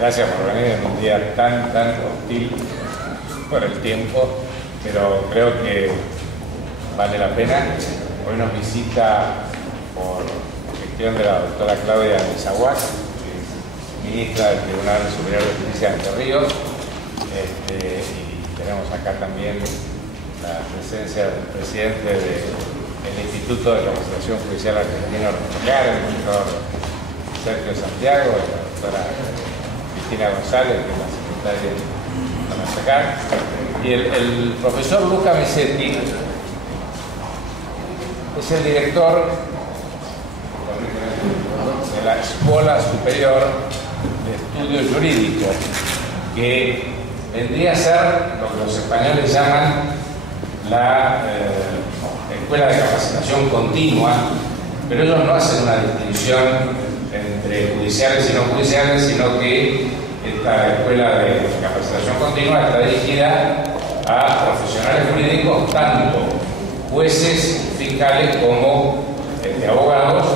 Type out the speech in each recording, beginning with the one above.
Gracias por venir en un día tan hostil por el tiempo, pero creo que vale la pena. Hoy nos visita por gestión de la doctora Claudia Misaguac, ministra del Tribunal Superior de Justicia de Entre Ríos, y tenemos acá también la presencia del presidente del Instituto de Capacitación Judicial Argentino, el doctor Sergio Santiago, y la doctora Cristina González, que es la secretaria de la SACAR, y el profesor Luca Misetti es el director de la Escuela Superior de Estudios Jurídicos, que vendría a ser lo que los españoles llaman la Escuela de Capacitación Continua, pero ellos no hacen una distinción entre judiciales y no judiciales, sino que esta Escuela de Capacitación Continua está dirigida a profesionales jurídicos, tanto jueces, fiscales como abogados.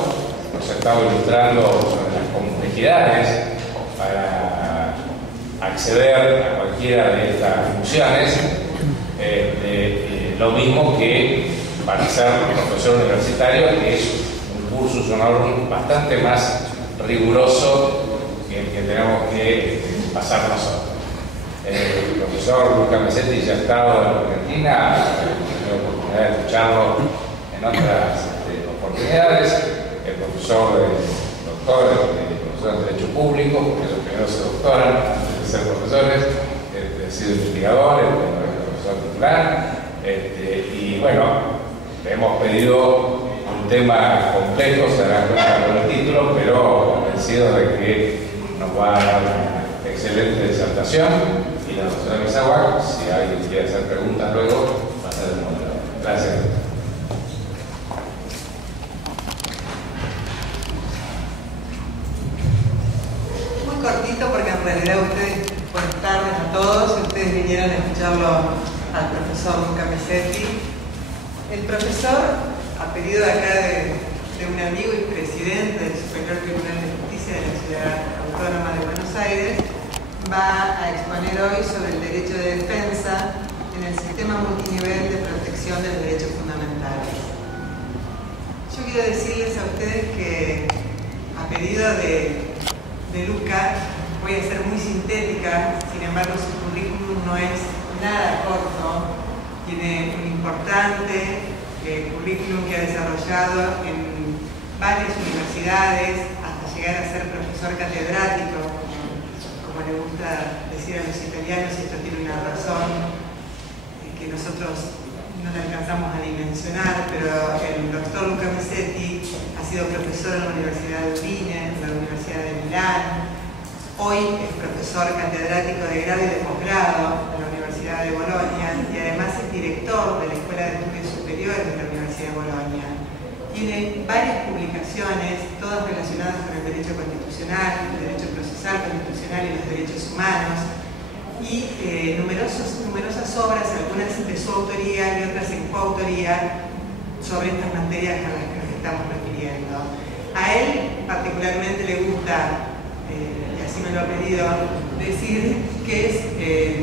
Nos he estado ilustrando sobre las complejidades para acceder a cualquiera de estas funciones, lo mismo que para ser profesor universitario, que es un cursus honorum bastante más riguroso que el que tenemos que pasar nosotros. El profesor Luca Misetti ya ha estado en Argentina, he tenido la oportunidad de escucharlo en otras oportunidades. El profesor profesor de Derecho Público, porque los primeros se doctoran antes de ser profesores, ha sido investigador, profesor titular, y bueno, le hemos pedido un tema complejo, se darán cuenta con el título, pero convencido de que nos va a dar una excelente disertación, y la doctora Misaguac, si alguien quiere hacer preguntas luego, va a ser el moderador. Gracias. Cortito, porque en realidad ustedes, buenas tardes a todos, ustedes vinieron a escucharlo al profesor Luca Misetti. El profesor, a pedido de acá de un amigo y presidente del Superior Tribunal de Justicia de la Ciudad Autónoma de Buenos Aires, va a exponer hoy sobre el derecho de defensa en el sistema multinivel de protección de los derechos fundamentales. Yo quiero decirles a ustedes que, a pedido de Luca, voy a ser muy sintética, sin embargo su currículum no es nada corto, tiene un importante currículum que ha desarrollado en varias universidades hasta llegar a ser profesor catedrático, como le gusta decir a los italianos, y esto tiene una razón que nosotros no la alcanzamos a dimensionar, pero el doctor Luca Misetti ha sido profesor en la Universidad de Udine, en la Universidad de Milán. Hoy es profesor catedrático de grado y de posgrado en la Universidad de Bolonia, y además es director de la Escuela de Estudios Superiores de la Universidad de Bolonia. Tiene varias publicaciones, todas relacionadas con el derecho constitucional, el derecho procesal constitucional y los derechos humanos, y numerosas obras, algunas de su autoría y otras en coautoría, sobre estas materias a las que nos estamos refiriendo. A él particularmente le gusta, y así me lo ha pedido, decir que es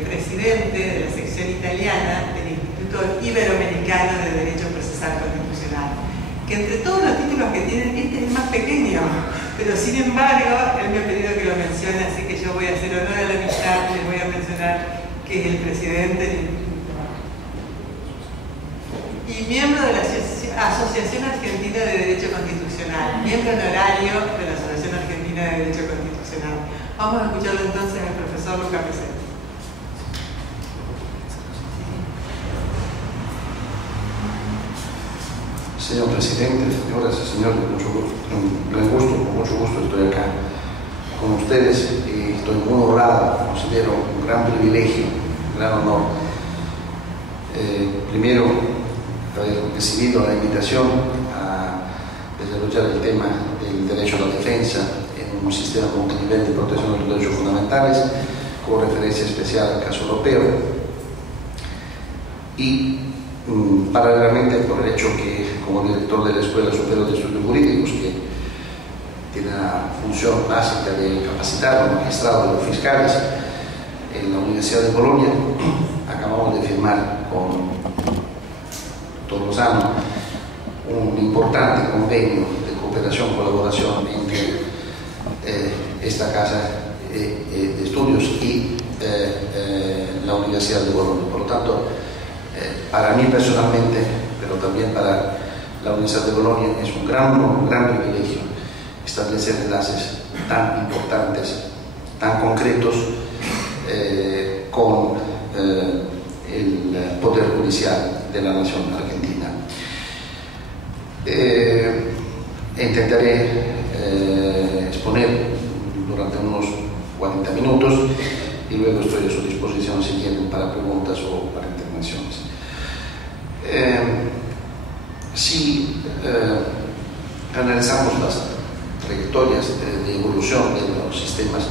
presidente de la sección italiana del Instituto Iberoamericano de Derecho Procesal Constitucional, que entre todos los títulos que tienen, este es el más pequeño, pero sin embargo él me ha pedido que lo mencione, así que yo voy a hacer honor a la amistad, les voy a mencionar que es el presidente del Instituto y miembro de la Asociación Argentina de Derecho Constitucional, miembro honorario de la Asociación Argentina de Derecho Constitucional. Vamos a escucharlo entonces al profesor Luca Misetti. Señor presidente, señoras y señores, con mucho gusto estoy acá con ustedes y estoy muy honrado, considero un gran privilegio, un gran honor. Primero, haber recibido la invitación a desarrollar el tema del derecho a la defensa en un sistema multinivel de protección de los derechos fundamentales, con referencia especial al caso europeo, y paralelamente por el hecho que, como director de la Escuela Superior de Estudios Jurídicos, que tiene la función básica de capacitar a los magistrados y los fiscales en la Universidad de Bolonia. Acabamos de firmar con Tolosano un importante convenio de cooperación y colaboración entre esta casa de estudios y la Universidad de Bolonia. Por lo tanto, para mí personalmente, pero también para la Universidad de Bolonia, es un gran privilegio establecer enlaces tan importantes, tan concretos con el Poder Judicial de la Nación Argentina. Intentaré exponer durante unos 40 minutos y luego estoy a su disposición si quieren para preguntas o para intervenciones. Si analizamos las trayectorias de evolución de los sistemas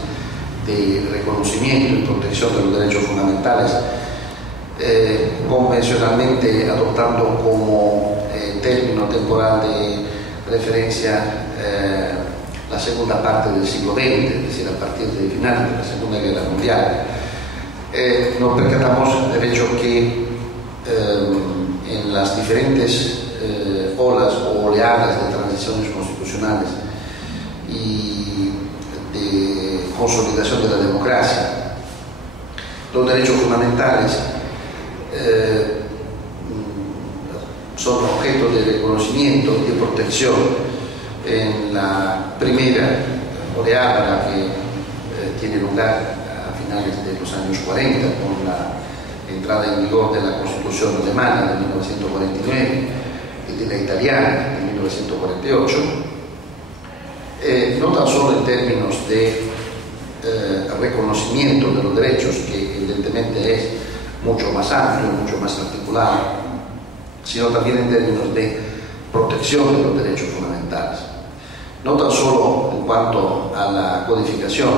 de reconocimiento y protección de los derechos fundamentales, convencionalmente adoptando como término temporal de referencia la segunda parte del siglo XX, es decir, a partir del final de la Segunda Guerra Mundial, nos percatamos del hecho que en las diferentes olas o oleadas de transiciones constitucionales y de consolidación de la democracia, los derechos fundamentales son objeto de reconocimiento y de protección. En la primera oleada que tiene lugar a finales de los años 40 con la entrada en vigor de la Constitución alemana de 1949 y de la italiana de 1948, no tan solo en términos de reconocimiento de los derechos, que evidentemente es mucho más amplio, mucho más articulado, sino también en términos de protección de los derechos fundamentales. No tan solo en cuanto a la codificación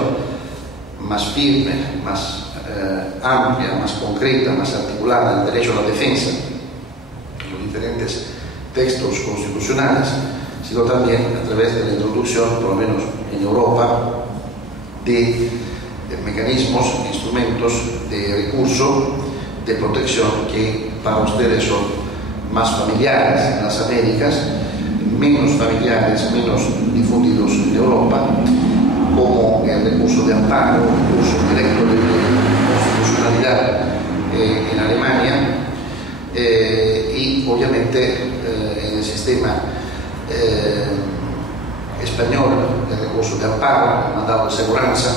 más firme, más amplia, más concreta, más articulada del derecho a la defensa, los diferentes textos constitucionales, sino también a través de la introducción, por lo menos en Europa, de mecanismos, instrumentos de recurso, de protección que para ustedes son más familiares en las Américas, menos familiares, menos difundidos en Europa, como el recurso de amparo, el recurso directo de constitucionalidad en Alemania, y obviamente en el sistema español el recurso de amparo, el mandado de seguranza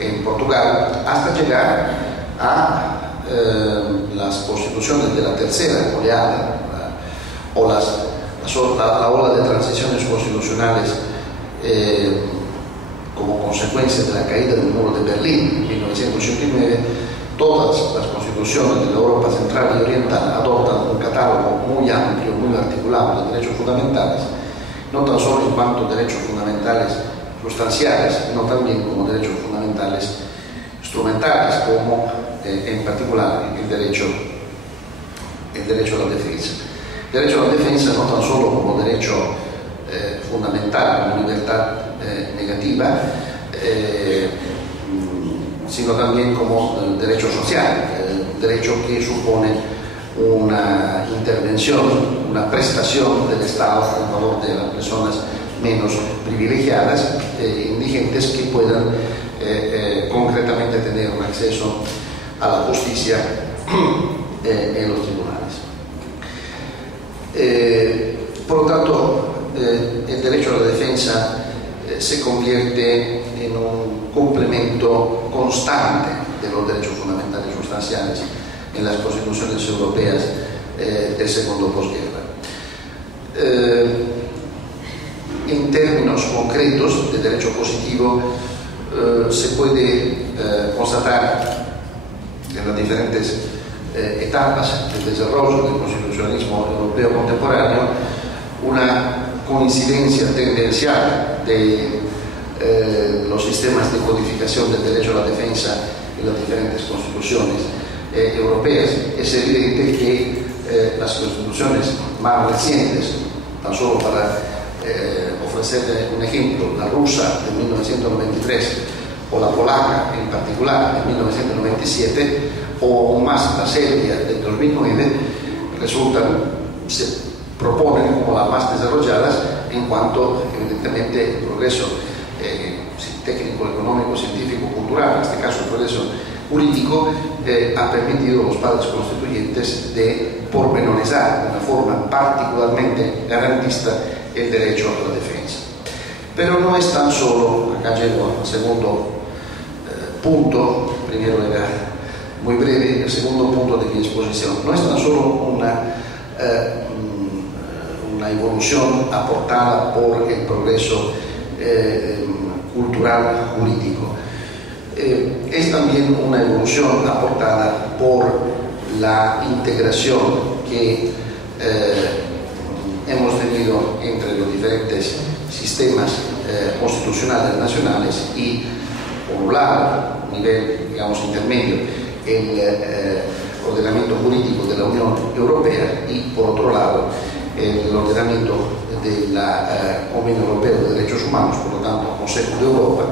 en Portugal, hasta llegar a las constituciones de la tercera oleada o la ola de transiciones constitucionales como consecuencia de la caída del muro de Berlín en 1989. Todas las constituciones de la Europa Central y Oriental adoptan un catálogo muy amplio, muy articulado de derechos fundamentales, no tan solo en cuanto a derechos fundamentales sustanciales, sino también como derechos fundamentales instrumentales, como en particular el derecho a la defensa. El derecho a la defensa no tan solo como derecho fundamental, como libertad negativa, sino también como derecho social, derecho que supone una intervención, una prestación del Estado en favor de las personas menos privilegiadas, indigentes, que puedan concretamente tener un acceso a la justicia en los tribunales. Por lo tanto, el derecho a la defensa se convierte en un complemento constante de los derechos fundamentales sustanciales en las constituciones europeas del segundo posguerra. En términos concretos de derecho positivo, se puede constatar en las diferentes etapas del desarrollo del constitucionalismo europeo contemporáneo una coincidencia tendencial de los sistemas de codificación del derecho a la defensa en las diferentes constituciones europeas. Es evidente que las constituciones más recientes, tan solo para ofrecer un ejemplo, la rusa de 1993 o la polaca en particular de 1997 o aún más la serbia del 2009 se proponen como las más desarrolladas en cuanto evidentemente el progreso técnico, económico, científico, cultural, en este caso el progreso jurídico, ha permitido a los padres constituyentes de pormenorizar de una forma particularmente garantista el derecho a la defensa. Pero no es tan solo, acá llego al segundo punto, primero era muy breve, el segundo punto de mi exposición, no es tan solo una evolución aportada por el progreso cultural jurídico, es también una evolución aportada por la integración que hemos tenido entre los diferentes sistemas constitucionales nacionales y, por un lado, a nivel, digamos, intermedio, el ordenamiento jurídico de la Unión Europea y, por otro lado, el ordenamiento de la Convención Europea de Derechos Humanos, por lo tanto, Consejo de Europa,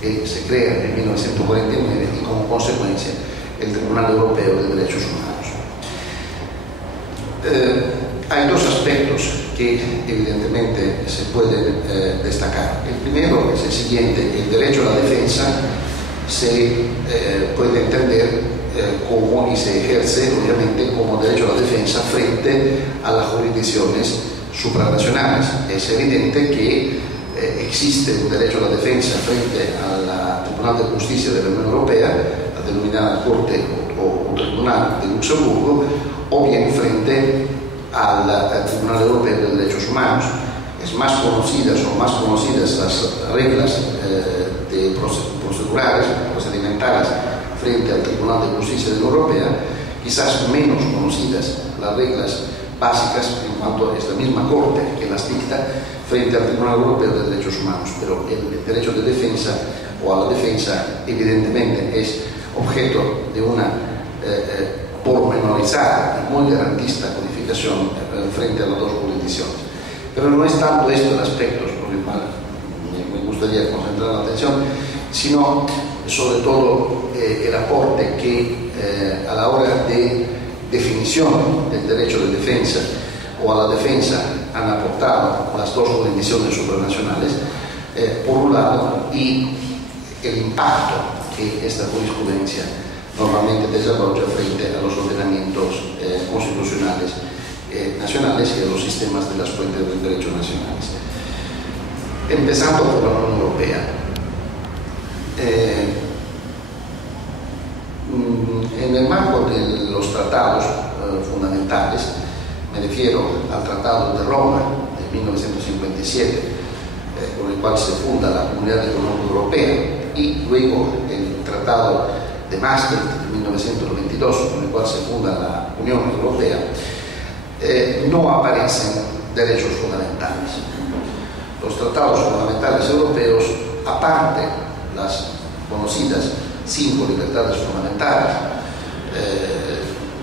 que se crea en 1949 y, como consecuencia, el Tribunal Europeo de Derechos Humanos. Hay dos aspectos que evidentemente se pueden destacar. El primero es el siguiente: el derecho a la defensa se puede entender como y se ejerce obviamente como derecho a la defensa frente a las jurisdicciones supranacionales. Es evidente que existe un derecho a la defensa frente al Tribunal de Justicia de la Unión Europea, la denominada Corte o Tribunal de Luxemburgo, o bien frente al Tribunal Europeo de Derechos Humanos. Son más conocidas las reglas procedimentales frente al Tribunal de Justicia de la Unión Europea, quizás menos conocidas las reglas básicas en cuanto a esta misma Corte que las dicta frente al Tribunal Europeo de Derechos Humanos, pero el derecho de defensa o a la defensa evidentemente es objeto de una pormenorizada y muy garantista codificación frente a las dos jurisdicciones. Pero no es tanto esto el aspecto sobre el cual me gustaría concentrar la atención, sino sobre todo el aporte que a la hora de definición del derecho de defensa o a la defensa han aportado las dos jurisdicciones supranacionales, por un lado, y el impacto que esta jurisprudencia normalmente desarrolla frente a los ordenamientos constitucionales nacionales y a los sistemas de las fuentes del derecho nacionales. Empezando por la Unión Europea. En el marco de los tratados fundamentales, me refiero al Tratado de Roma de 1957, con el cual se funda la Comunidad Económica Europea, y luego el Tratado de Maastricht de 1992, con el cual se funda la Unión Europea, no aparecen derechos fundamentales. Los tratados fundamentales europeos, aparte las conocidas 5 libertades fundamentales,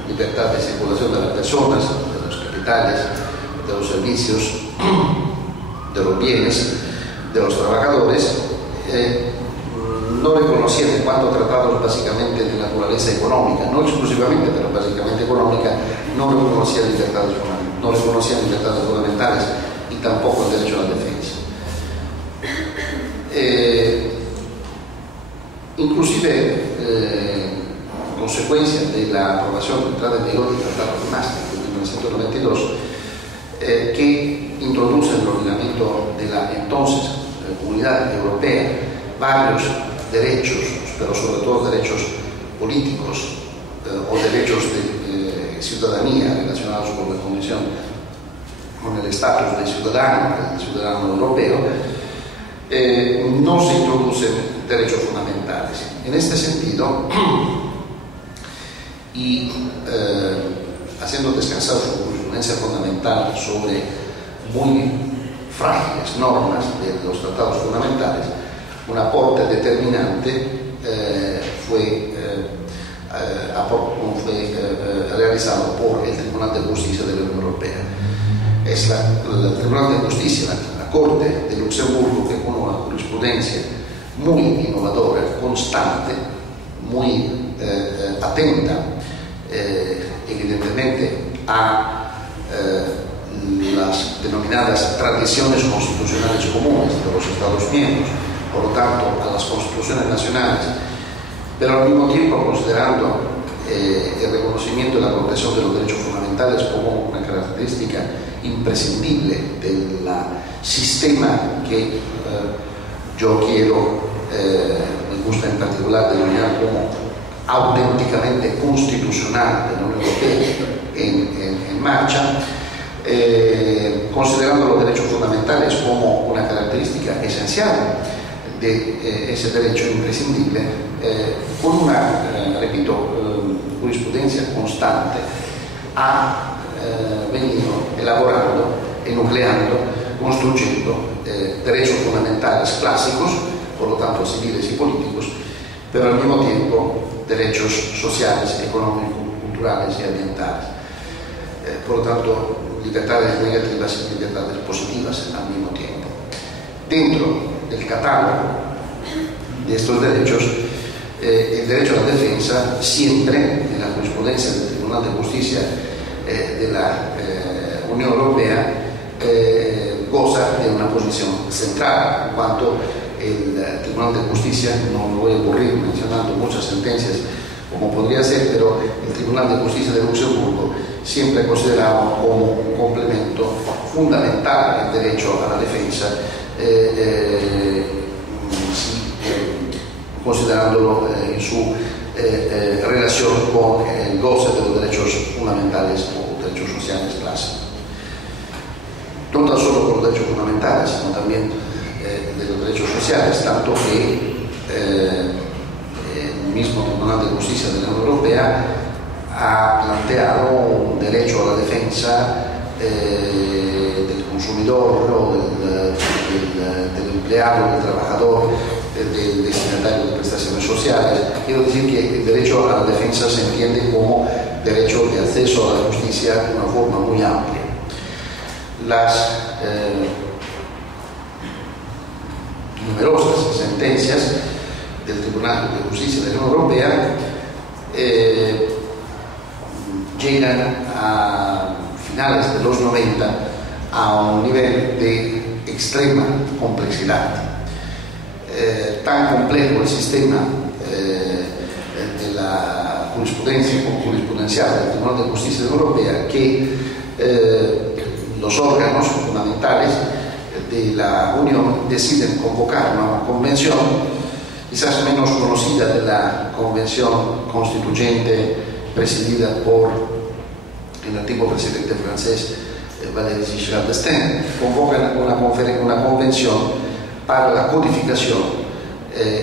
libertad de circulación de las personas, de los capitales, de los servicios, de los bienes, de los trabajadores, no reconocían en cuanto a tratados básicamente de naturaleza económica, no exclusivamente, pero básicamente económica, no reconocían libertades fundamentales y tampoco el derecho a la defensa. Inclusive, consecuencia de la aprobación de entrada en vigor del Tratado de Maastricht de 1992, que introduce en el ordenamiento de la entonces Comunidad Europea varios derechos, pero sobre todo derechos políticos o derechos de ciudadanía relacionados con la condición, con el estatus de ciudadano europeo, no se introducen derechos fundamentales. En este sentido, y haciendo descansar su jurisprudencia fundamental sobre muy frágiles normas de los tratados fundamentales, un aporte determinante fue realizado por el Tribunal de Justicia de la Unión Europea. Es el Tribunal de Justicia, la Corte de Luxemburgo, que con una jurisprudencia muy innovadora, constante, muy atenta, evidentemente, a las denominadas tradiciones constitucionales comunes de los Estados miembros, por lo tanto a las constituciones nacionales, pero al mismo tiempo considerando el reconocimiento y la protección de los derechos fundamentales como una característica imprescindible del sistema que yo quiero, me gusta en particular denominar como auténticamente constitucional de la Unión Europea en marcha, considerando los derechos fundamentales como una característica esencial de ese derecho imprescindible, con una, repito, jurisprudencia constante, ha venido elaborando, enucleando, construyendo derechos fundamentales clásicos, por lo tanto civiles y políticos, pero al mismo tiempo derechos sociales, económicos, culturales y ambientales. Por lo tanto, libertades negativas y libertades positivas al mismo tiempo. Dentro del catálogo de estos derechos, el derecho a la defensa, siempre en la jurisprudencia del Tribunal de Justicia de la Unión Europea, goza de una posición central, en cuanto el Tribunal de Justicia, no me voy a aburrir mencionando muchas sentencias como podría ser, pero el Tribunal de Justicia de Luxemburgo siempre considerado como un complemento fundamental del derecho a la defensa, considerándolo en su relación con el goce de los derechos fundamentales o derechos sociales clásicos. No tan solo con los derechos fundamentales, sino también de los derechos sociales, tanto que el mismo Tribunal de Justicia de la Unión Europea ha planteado un derecho a la defensa del consumidor, o del empleado, del trabajador, del destinatario de prestaciones sociales. Quiero decir que el derecho a la defensa se entiende como derecho de acceso a la justicia de una forma muy amplia. Las numerosas sentencias del Tribunal de Justicia de la Unión Europea llegan a finales de los 90 a un nivel de extrema complejidad. Tan complejo el sistema de la jurisprudencial del Tribunal de Justicia de la Unión Europea que los órganos fundamentales de la Unión deciden convocar una convención, quizás menos conocida, de la Convención Constituyente presidida por el antiguo presidente francés Valéry Giscard d'Estaing. Convocan una convención para la codificación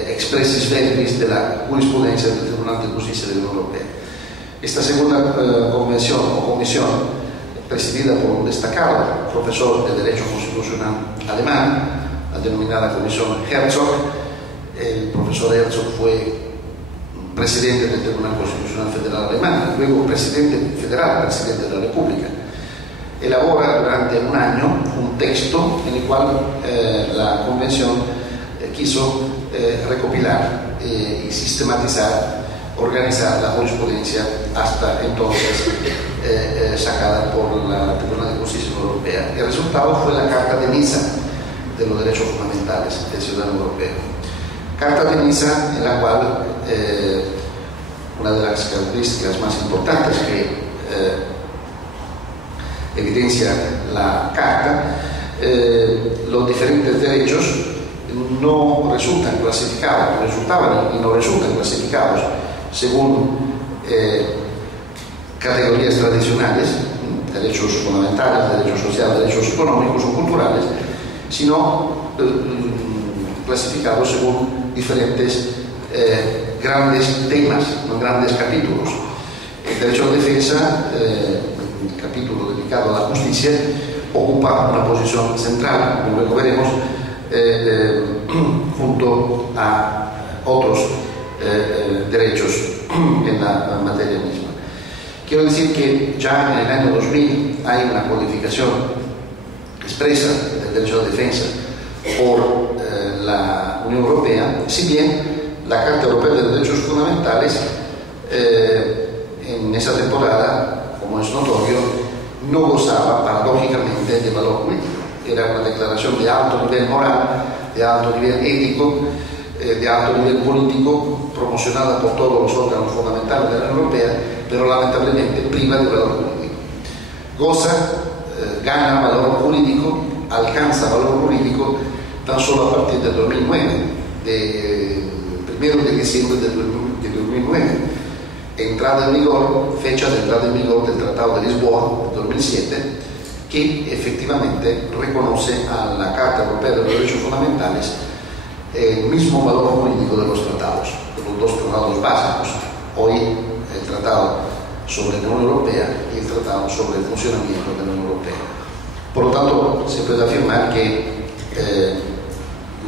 expressis verbis de la jurisprudencia del Tribunal de Justicia de la Unión Europea. Esta segunda convención o comisión, presidida por un destacado profesor de Derecho Constitucional alemán, la denominada Comisión Herzog. El profesor Herzog fue presidente del Tribunal Constitucional Federal Alemán, luego presidente federal, presidente de la República. Elabora durante un año un texto en el cual la convención quiso recopilar y sistematizar, organizar la jurisprudencia hasta entonces sacada por la Tribunal de Justicia Europea. El resultado fue la Carta de Niza de los Derechos Fundamentales del Ciudadano Europeo. Carta de Niza, en la cual una de las características más importantes que evidencia la Carta, los diferentes derechos no resultan clasificados, resultaban y no resultan clasificados según categorías tradicionales, derechos fundamentales, derechos sociales, derechos económicos o culturales, sino clasificados según diferentes grandes temas, grandes capítulos. El derecho a la defensa, el capítulo dedicado a la justicia, ocupa una posición central, como luego veremos, junto a otros derechos en la materia misma. Quiero decir que ya en el año 2000 hay una codificación expresa del del derecho a la defensa por la Unión Europea, si bien la Carta Europea de Derechos Fundamentales en esa temporada, como es notorio, no gozaba paradójicamente de valor político. Era una declaración de alto nivel moral, de alto nivel ético, de alto nivel político, promocionada por todos los órganos fundamentales de la Unión Europea, pero lamentablemente priva de valor político. Gana valor jurídico, alcanza valor jurídico tan solo a partir del 2009, del 1 de diciembre de 2009, fecha de entrada en vigor del Tratado de Lisboa de 2007, que efectivamente reconoce a la Carta Europea de los Derechos Fundamentales el mismo valor jurídico de los tratados, de los dos tratados básicos, hoy el Tratado sobre la Unión Europea y el Tratado sobre el funcionamiento de la Unión Europea. Por lo tanto, se puede afirmar que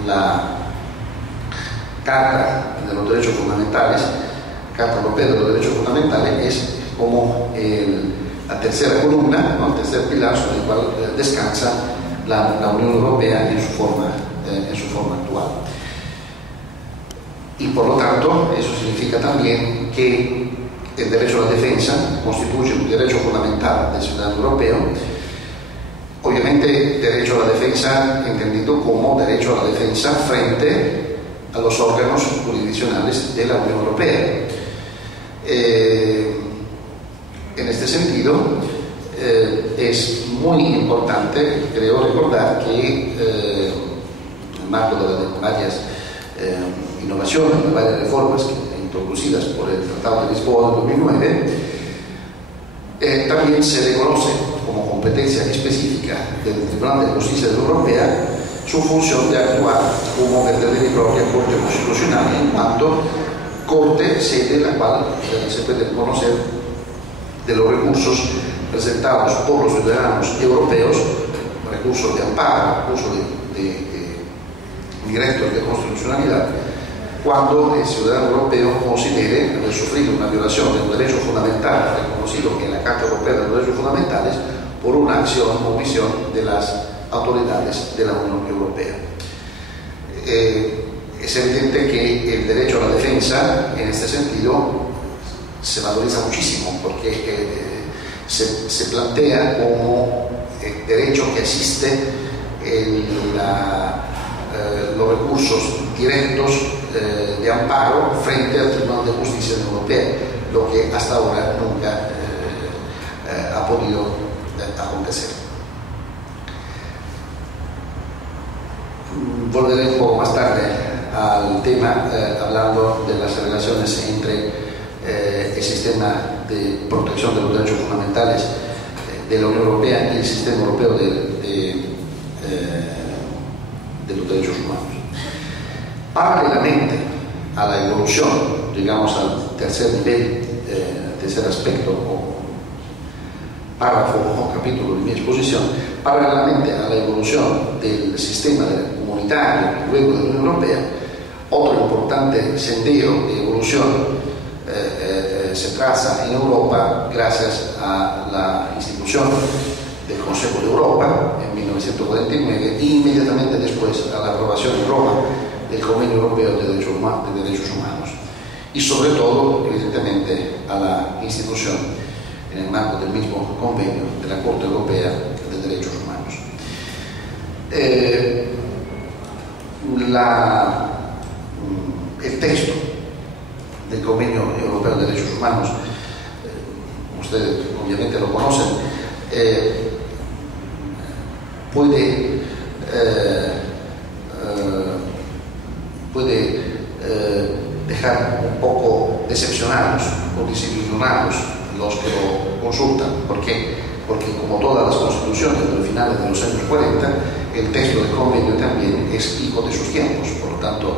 la Carta de los Derechos Fundamentales, Carta Europea de los Derechos Fundamentales, es como la tercera columna, ¿no? El tercer pilar sobre el cual descansa la Unión Europea en su forma actual. Y por lo tanto, eso significa también que el derecho a la defensa constituye un derecho fundamental del ciudadano europeo. Obviamente, derecho a la defensa entendido como derecho a la defensa frente a los órganos jurisdiccionales de la Unión Europea. En este sentido, es muy importante, creo recordar que en el marco de varias innovaciones, de varias reformas introducidas por el Tratado de Lisboa de 2009, también se reconoce como competencia específica del Tribunal de Justicia de la Unión Europea su función de actuar como verdadera y propia Corte Constitucional, en cuanto Corte sede en la cual se puede conocer de los recursos presentados por los ciudadanos europeos, recursos de amparo, recursos directos de constitucionalidad, cuando el ciudadano europeo considere haber sufrido una violación de un derecho fundamental reconocido en la Carta Europea de los Derechos Fundamentales por una acción o omisión de las autoridades de la Unión Europea. Es evidente que el derecho a la defensa, en este sentido, se valoriza muchísimo, porque se plantea como derecho que existe en los recursos directos de amparo frente al Tribunal de Justicia de la Unión Europea, lo que hasta ahora nunca ha podido acontecer. Volveré un poco más tarde al tema hablando de las relaciones entre el sistema de protección de los derechos fundamentales de la Unión Europea y el sistema europeo de los derechos humanos. Paralelamente a la evolución, digamos al tercer nivel, tercer aspecto o párrafo o capítulo de mi exposición, paralelamente a la evolución del sistema comunitario y luego de la Unión Europea, otro importante sendero de evolución se traza en Europa gracias a la institución del Consejo de Europa en 1949 y inmediatamente después a la aprobación en Roma del Convenio Europeo de Derechos Humanos y sobre todo, evidentemente, a la institución en el marco del mismo convenio de la Corte Europea de Derechos Humanos. El texto del Convenio Europeo de Derechos Humanos, ustedes obviamente lo conocen, puede dejar un poco decepcionados o desilusionados los que lo consultan. ¿Por qué? Porque como todas las constituciones de los finales de los años 40, el texto del convenio también es hijo de sus tiempos. Por lo tanto,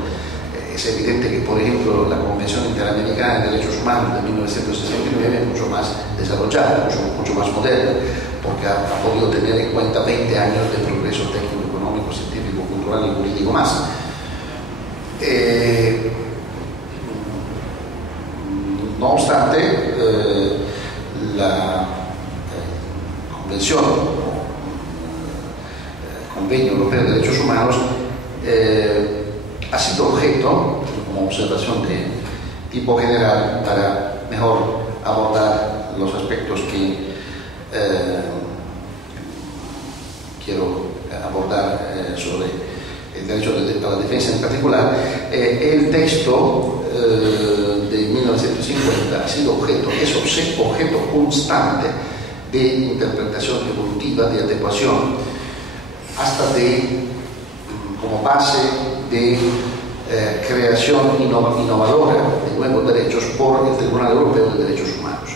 es evidente que, por ejemplo, la Convención Interamericana de Derechos Humanos de 1969 es mucho más desarrollada, mucho más moderna, porque ha podido tener en cuenta 20 años de progreso técnico, económico, científico, cultural y jurídico más. No obstante, Convenio Europeo de Derechos Humanos ha sido objeto, como observación de tipo general, para mejor abordar los aspectos que quiero abordar sobre el derecho a la defensa en particular. El texto de 1950 ha sido es objeto constante de interpretación evolutiva, de adecuación, hasta como base de creación innovadora de nuevos derechos por el Tribunal Europeo de Derechos Humanos.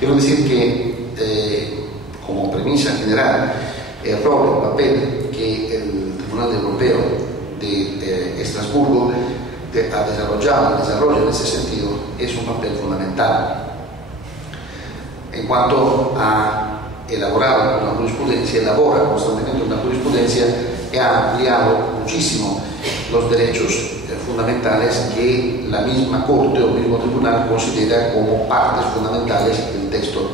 Quiero decir que, como premisa general, el rol, el papel que el Tribunal Europeo de Estrasburgo ha desarrolla en ese sentido es un papel fundamental en cuanto a elaborar una jurisprudencia, elabora constantemente una jurisprudencia que ha ampliado muchísimo los derechos fundamentales que la misma Corte o el mismo Tribunal considera como partes fundamentales del texto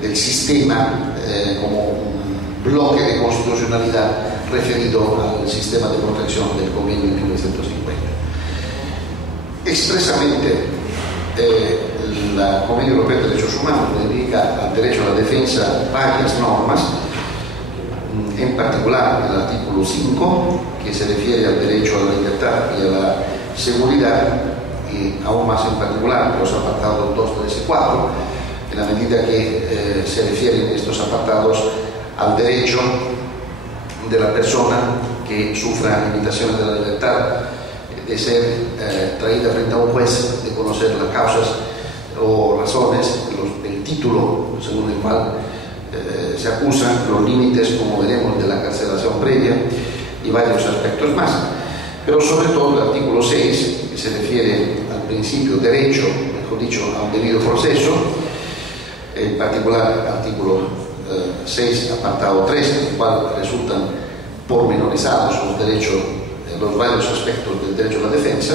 del sistema, como un bloque de constitucionalidad referido al sistema de protección del Convenio de 1950. Expresamente, la Convenio Europeo de Derechos Humanos dedica al derecho a la defensa varias normas, en particular el artículo 5, que se refiere al derecho a la libertad y a la seguridad, y aún más en particular los apartados 2, 3 y 4, en la medida que se refieren estos apartados al derecho de la persona que sufra limitaciones de la libertad, de ser traída frente a un juez, de conocer las causas o razones, el título según el cual se acusan, los límites, como veremos, de la carcelación previa y varios aspectos más. Pero sobre todo el artículo 6, que se refiere al principio derecho, mejor dicho, a un debido proceso, en particular el artículo 6, apartado 3, en el cual resultan pormenorizados los derechos, los varios aspectos del derecho a la defensa.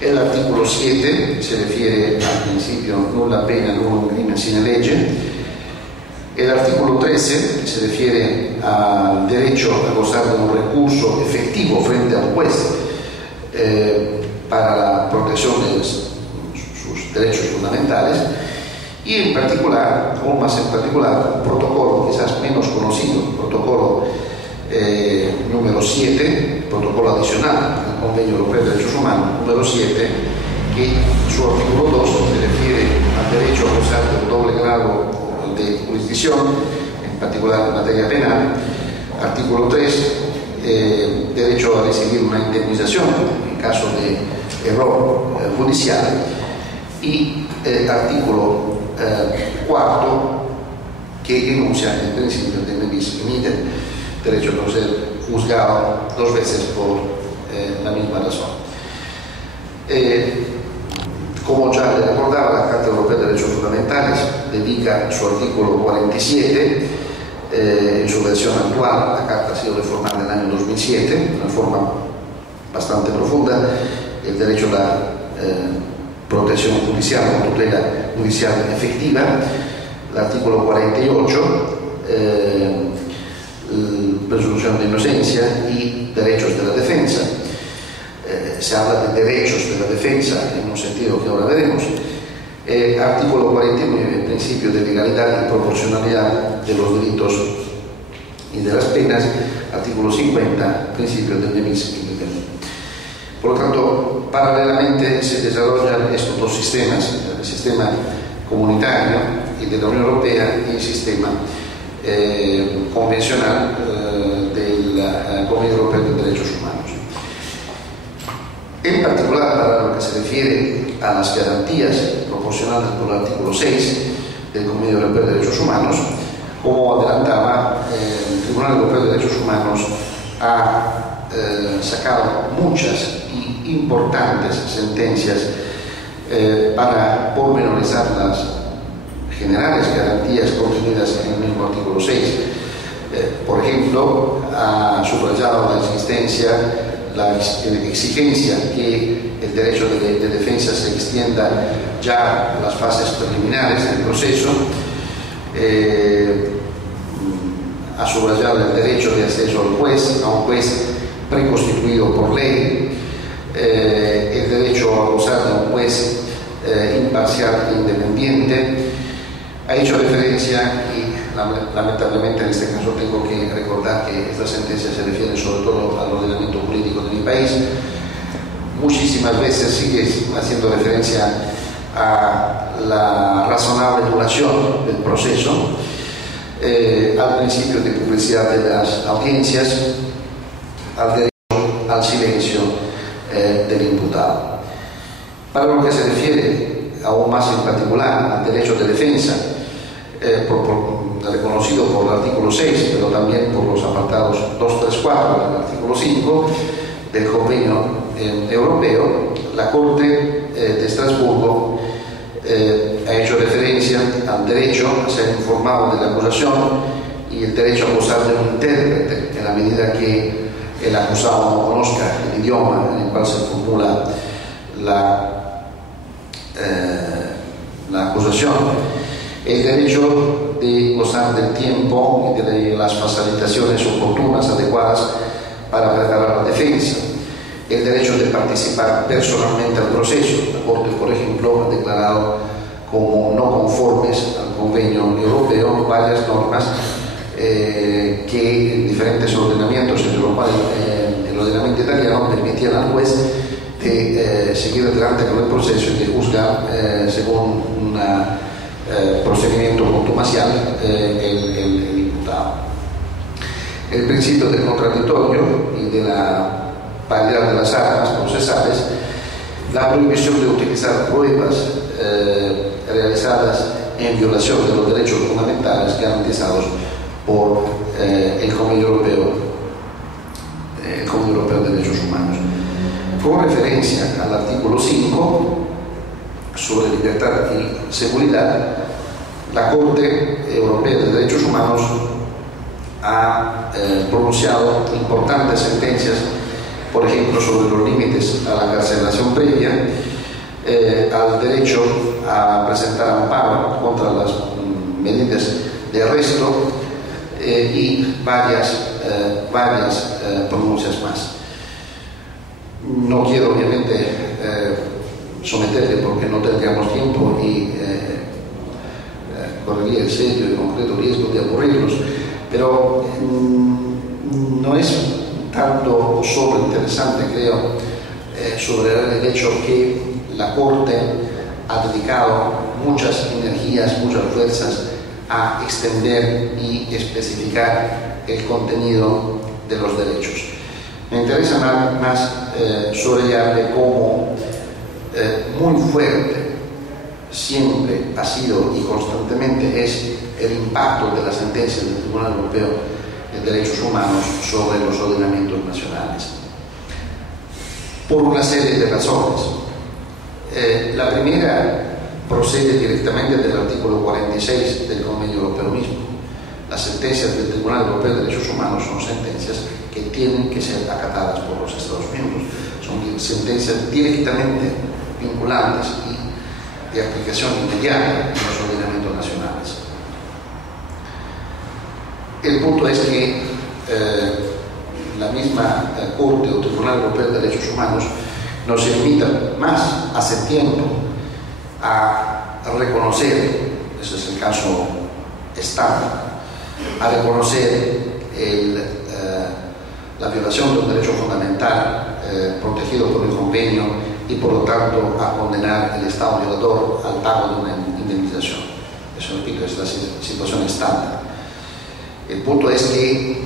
El artículo 7 se refiere al principio nulla pena, nullum crimen sine legge. El artículo 13 se refiere al derecho a gozar de un recurso efectivo frente a un juez para la protección de sus derechos fundamentales, y en particular, aún más en particular, un protocolo quizás menos conocido, protocolo número 7, protocolo adicional al Convenio Europeo de Derechos Humanos, número 7, que su artículo 2 se refiere al derecho a gozar de un doble grado de jurisdicción, en particular en materia penal. Artículo 3, derecho a recibir una indemnización en caso de error judicial. Y artículo 4, que enuncia el principio de ne bis in idem, derecho a no ser juzgado dos veces por la misma razón. Como ya le recordaba, la Carta Europea de Derechos Fundamentales dedica su artículo 47, en su versión actual. La Carta ha sido reformada en el año 2007, de una forma bastante profunda, el derecho a la protección judicial o tutela judicial efectiva. El artículo 48, presunción de inocencia y derechos de la defensa. Se habla de derechos de la defensa en un sentido que ahora veremos. Artículo 49, principio de legalidad y proporcionalidad de los delitos y de las penas. Artículo 50, principio del ne bis in idem. Por lo tanto, paralelamente se desarrollan estos dos sistemas, el sistema comunitario y de la Unión Europea y el sistema convencional del Convenio Europeo de Derechos Humanos. En particular, para lo que se refiere a las garantías proporcionadas por el artículo 6 del Convenio Europeo de Derechos Humanos, como adelantaba, el Tribunal Europeo de Derechos Humanos ha sacado muchas y importantes sentencias para pormenorizar las generales garantías contenidas en el mismo artículo 6. Por ejemplo, ha subrayado la existencia, la exigencia que el derecho de defensa se extienda ya a las fases preliminares del proceso. ha subrayado el derecho de acceso al juez, a un juez preconstituido por ley, el derecho a gozar de un juez imparcial e independiente. Ha hecho referencia, y lamentablemente en este caso tengo que recordar que esta sentencia se refiere sobre todo al ordenamiento jurídico de mi país, muchísimas veces sigue haciendo referencia a la razonable duración del proceso, al principio de publicidad de las audiencias, al derecho al silencio del imputado. Para lo que se refiere aún más en particular al derecho de defensa, reconocido por el artículo 6, pero también por los apartados 2, 3, 4 del artículo 5 del Convenio Europeo, la Corte de Estrasburgo ha hecho referencia al derecho a ser informado de la acusación y el derecho a gozar de un intérprete en la medida que el acusado no conozca el idioma en el cual se formula la acusación, el derecho de gozar del tiempo y de las facilitaciones oportunas, adecuadas para preparar la defensa, el derecho de participar personalmente al proceso. La Corte, por ejemplo, ha declarado como no conformes al Convenio Europeo varias normas que en diferentes ordenamientos, entre los cuales el ordenamiento italiano, permitían al juez de seguir adelante con el proceso y de juzgar según un procedimiento contumacial el imputado. El principio del contradictorio y de la paridad de las armas procesales, la prohibición de utilizar pruebas realizadas en violación de los derechos fundamentales garantizados por el Convenio Europeo de Derechos Humanos. Con referencia al artículo 5 sobre libertad y seguridad, la Corte Europea de Derechos Humanos ha pronunciado importantes sentencias, por ejemplo, sobre los límites a la carcelación previa, al derecho a presentar amparo contra las medidas de arresto y varias pronuncias más. No quiero obviamente someterle porque no tendríamos tiempo y correría el serio y concreto riesgo de aburrirlos, pero no es tanto solo interesante, creo, sobre el hecho que la Corte ha dedicado muchas energías, muchas fuerzas a extender y especificar el contenido de los derechos. Me interesa más subrayarle cómo muy fuerte siempre ha sido y constantemente es el impacto de las sentencias del Tribunal Europeo de Derechos Humanos sobre los ordenamientos nacionales, por una serie de razones. La primera procede directamente del artículo 46 del Convenio Europeo mismo. Las sentencias del Tribunal Europeo de Derechos Humanos son sentencias que tienen que ser acatadas por los Estados miembros. Son sentencias directamente vinculantes y de aplicación inmediata en los ordenamientos nacionales. El punto es que la misma Corte o Tribunal Europeo de Derechos Humanos nos limita más hace tiempo a reconocer, ese es el caso estándar, a reconocer la violación de un derecho fundamental protegido por el convenio y por lo tanto a condenar el Estado violador al pago de una indemnización. Eso, repito, es la situación estándar. El punto es que,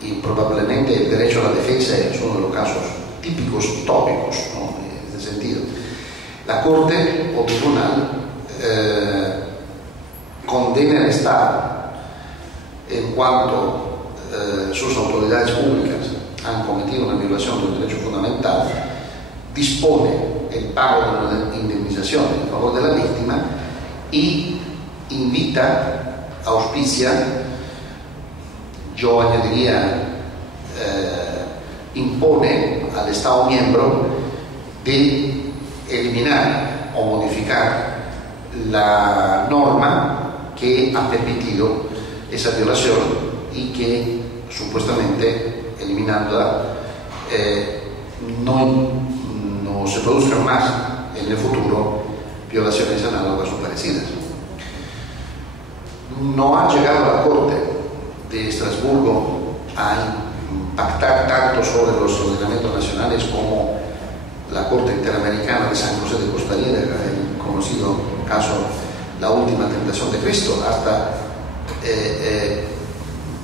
y probablemente el derecho a la defensa es uno de los casos típicos y tópicos, ¿no?, en este sentido. La Corte o Tribunal condena al Estado en cuanto sus autoridades públicas han cometido una violación de un derecho fundamental, dispone el pago de una indemnización en favor de la víctima y invita, auspicia, yo añadiría, impone al Estado miembro de eliminar o modificar la norma que ha permitido esa violación y que supuestamente eliminándola no se produzcan más en el futuro violaciones análogas o parecidas. No ha llegado a la Corte de Estrasburgo a impactar tanto sobre los ordenamientos nacionales como la Corte Interamericana de San José de Costa Rica, el conocido caso La Última Tentación de Cristo, hasta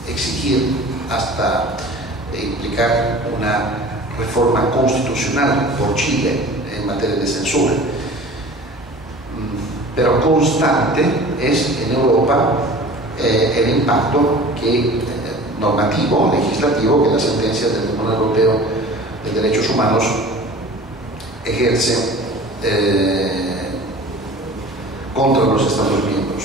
exigir, hasta implicar una reforma constitucional por Chile en materia de censura. Pero constante es en Europa el impacto normativo, legislativo, que la sentencia del Tribunal Europeo de Derechos Humanos ejerce contra los Estados miembros.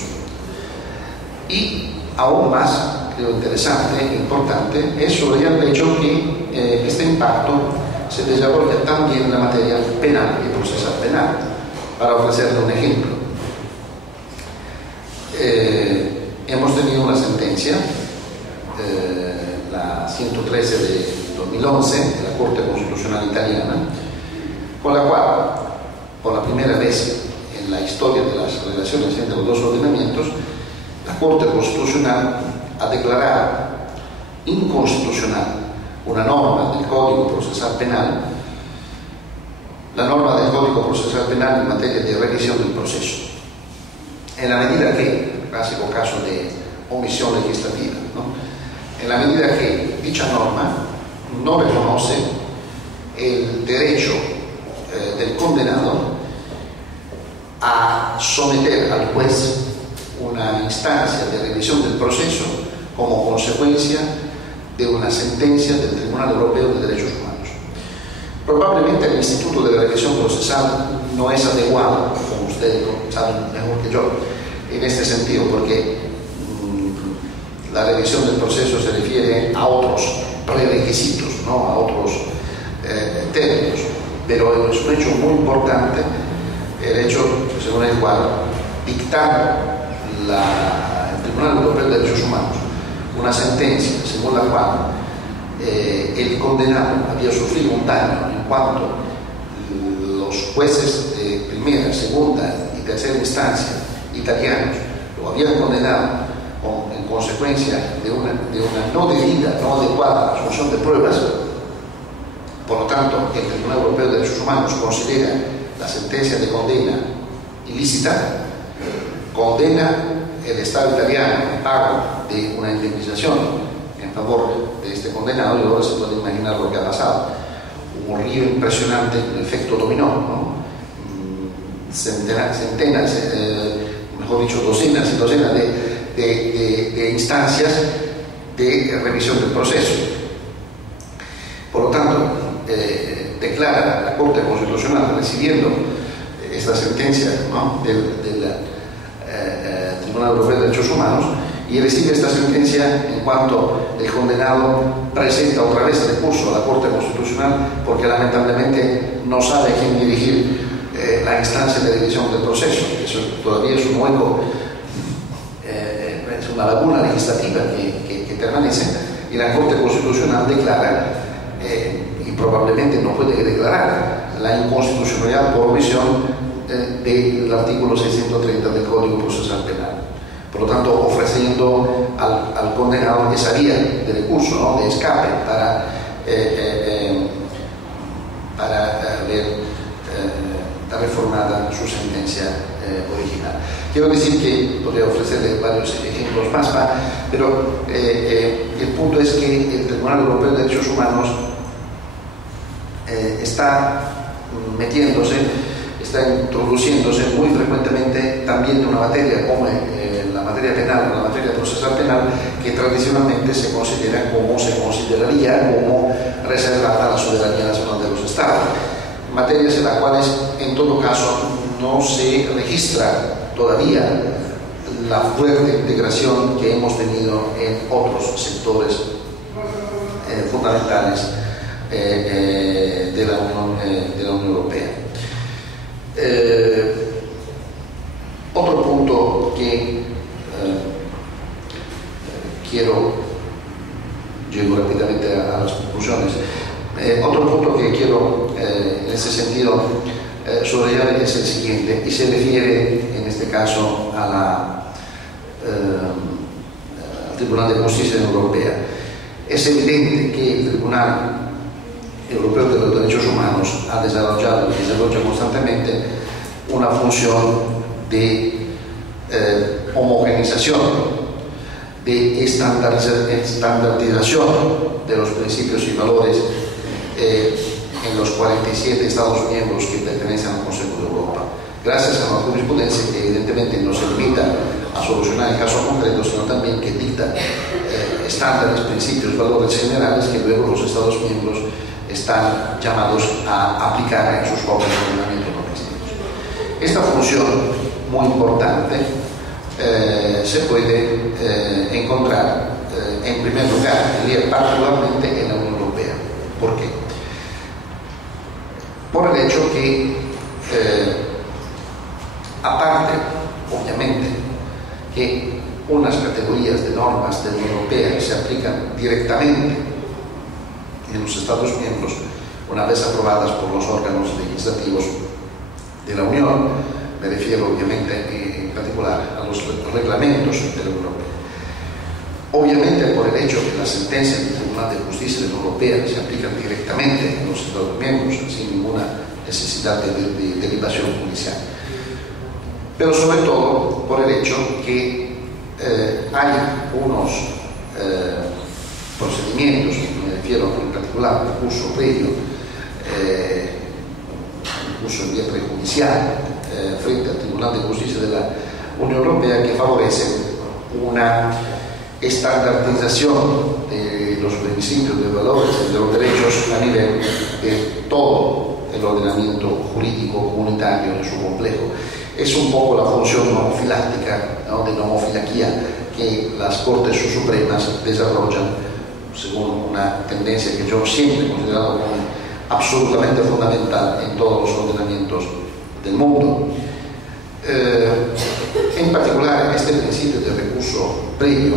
Y aún más, creo interesante e importante, es sobre el hecho que este impacto se desarrolla también en la materia penal y procesal penal. Para ofrecerle un ejemplo, hemos tenido una sentencia, la 113 de 2011 de la Corte Constitucional Italiana, con la cual, por la primera vez en la historia de las relaciones entre los dos ordenamientos, la Corte Constitucional ha declarado inconstitucional una norma del Código Procesal Penal, la norma del Código Procesal Penal en materia de revisión del proceso, en la medida que, clásico caso de omisión legislativa, ¿no? En la medida que dicha norma no reconoce el derecho del condenado a someter al juez una instancia de revisión del proceso como consecuencia de una sentencia del Tribunal Europeo de Derechos Humanos. Probablemente el instituto de la revisión procesal no es adecuado, como ustedes saben mejor que yo, en este sentido, porque la revisión del proceso se refiere a otros prerequisitos, ¿no? A otros términos, pero es un hecho muy importante el hecho según el cual, dictando el Tribunal Europeo de Derechos Humanos una sentencia según la cual el condenado había sufrido un daño en cuanto los jueces de primera, segunda y tercera instancia italianos lo habían condenado en consecuencia de una no debida, no adecuada asunción de pruebas. Por lo tanto, el Tribunal Europeo de Derechos Humanos considera la sentencia de condena ilícita, condena el Estado italiano al pago de una indemnización en favor de este condenado, y ahora se puede imaginar lo que ha pasado. Un río impresionante, un efecto dominó, ¿no? Centenas, mejor dicho, docenas y docenas de instancias de revisión del proceso. Por lo tanto, declara la Corte Constitucional, recibiendo esta sentencia, ¿no?, del Tribunal Europeo de Derechos Humanos, y recibe esta sentencia en cuanto el condenado presenta otra vez recurso a la Corte Constitucional porque lamentablemente no sabe a quién dirigir la instancia de revisión del proceso. Eso todavía es un hueco, es una laguna legislativa que permanece, y la Corte Constitucional declara, y probablemente no puede declarar, la inconstitucionalidad por omisión del artículo 630 del Código Procesal Penal. Por lo tanto, ofreciendo al condenado esa vía de recurso, ¿no?, de escape para ver reformada su sentencia original. Quiero decir que podría ofrecerle varios ejemplos más, pero el punto es que el Tribunal Europeo de Derechos Humanos está metiéndose, está introduciéndose muy frecuentemente también en una materia como la materia penal, la materia procesal penal, que tradicionalmente se consideraría como reservada a la soberanía nacional de los Estados. Materias en las cuales, en todo caso, no se registra todavía la fuerte integración que hemos tenido en otros sectores fundamentales de la Unión Europea. Otro punto que llego rápidamente a las conclusiones. Otro punto que quiero en ese sentido subrayar es el siguiente, y se refiere en este caso al Tribunal de Justicia de la Unión Europea. Es evidente que el Tribunal Europeo de los Derechos Humanos ha desarrollado y desarrolla constantemente una función de homogenización, de estandarización de los principios y valores en los 47 Estados miembros que pertenecen al Consejo de Europa, gracias a una jurisprudencia que evidentemente no se limita a solucionar el caso concreto, sino también que dicta estándares, principios, valores generales que luego los Estados miembros están llamados a aplicar en sus propios ordenamientos domésticos. Esta función muy importante se puede encontrar en primer lugar, y particularmente en la Unión Europea. ¿Por qué? Por el hecho que, aparte, obviamente, que unas categorías de normas de la Unión Europea se aplican directamente en los Estados miembros una vez aprobadas por los órganos legislativos de la Unión, me refiero obviamente en particular a los reglamentos de la Unión Europea. Obviamente por el hecho que las sentencias del Tribunal de Justicia de la Unión Europea se aplican directamente en los Estados miembros sin ninguna necesidad de derivación judicial. Pero sobre todo por el hecho que hay unos procedimientos, me refiero en particular al recurso previo, recurso en vía prejudicial frente al Tribunal de Justicia de la Unión Europea, que favorecen una estandarización de los principios, de valores y de los derechos a nivel de todo el ordenamiento jurídico comunitario en su complejo. Es un poco la función nomofiláctica, ¿no?, de nomofilaquía que las Cortes Supremas desarrollan según una tendencia que yo siempre he considerado como absolutamente fundamental en todos los ordenamientos del mundo. En particular, este principio de recurso previo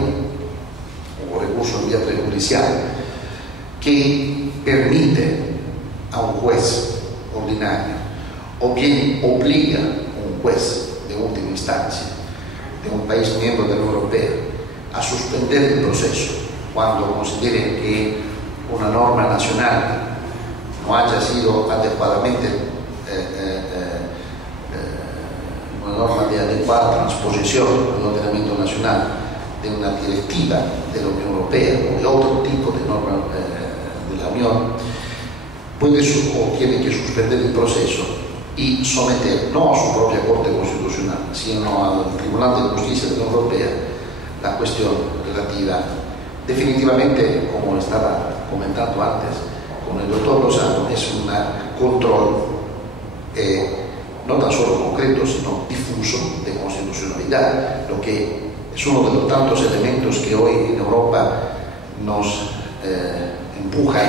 o recurso en vía prejudicial, que permite a un juez ordinario o bien obliga a un juez de última instancia de un país miembro de la Unión Europea a suspender el proceso cuando considere que una norma nacional no haya sido adecuadamente una norma de adecuada transposición al ordenamiento nacional de una directiva de la Unión Europea o de otro tipo de norma de la Unión, puede o tiene que suspender el proceso y someter no a su propia Corte Constitucional, sino al Tribunal de Justicia de la Unión Europea la cuestión relativa, definitivamente, como estaba comentando antes con el doctor Lozano, es un control no tan solo concreto, sino difuso de constitucionalidad, lo que es uno de los tantos elementos que hoy en Europa nos empujan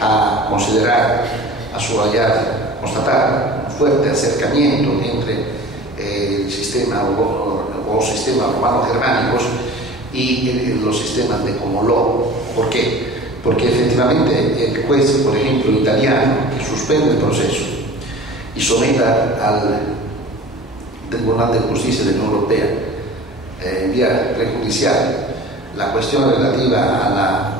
a considerar, a subrayar, constatar un fuerte acercamiento entre el sistema o los sistemas romano-germánicos y los sistemas de common law. ¿Por qué? Porque efectivamente el juez, por ejemplo, italiano, que suspende el proceso y someta al Tribunal de Justicia de la Unión Europea en vía prejudicial la cuestión relativa a la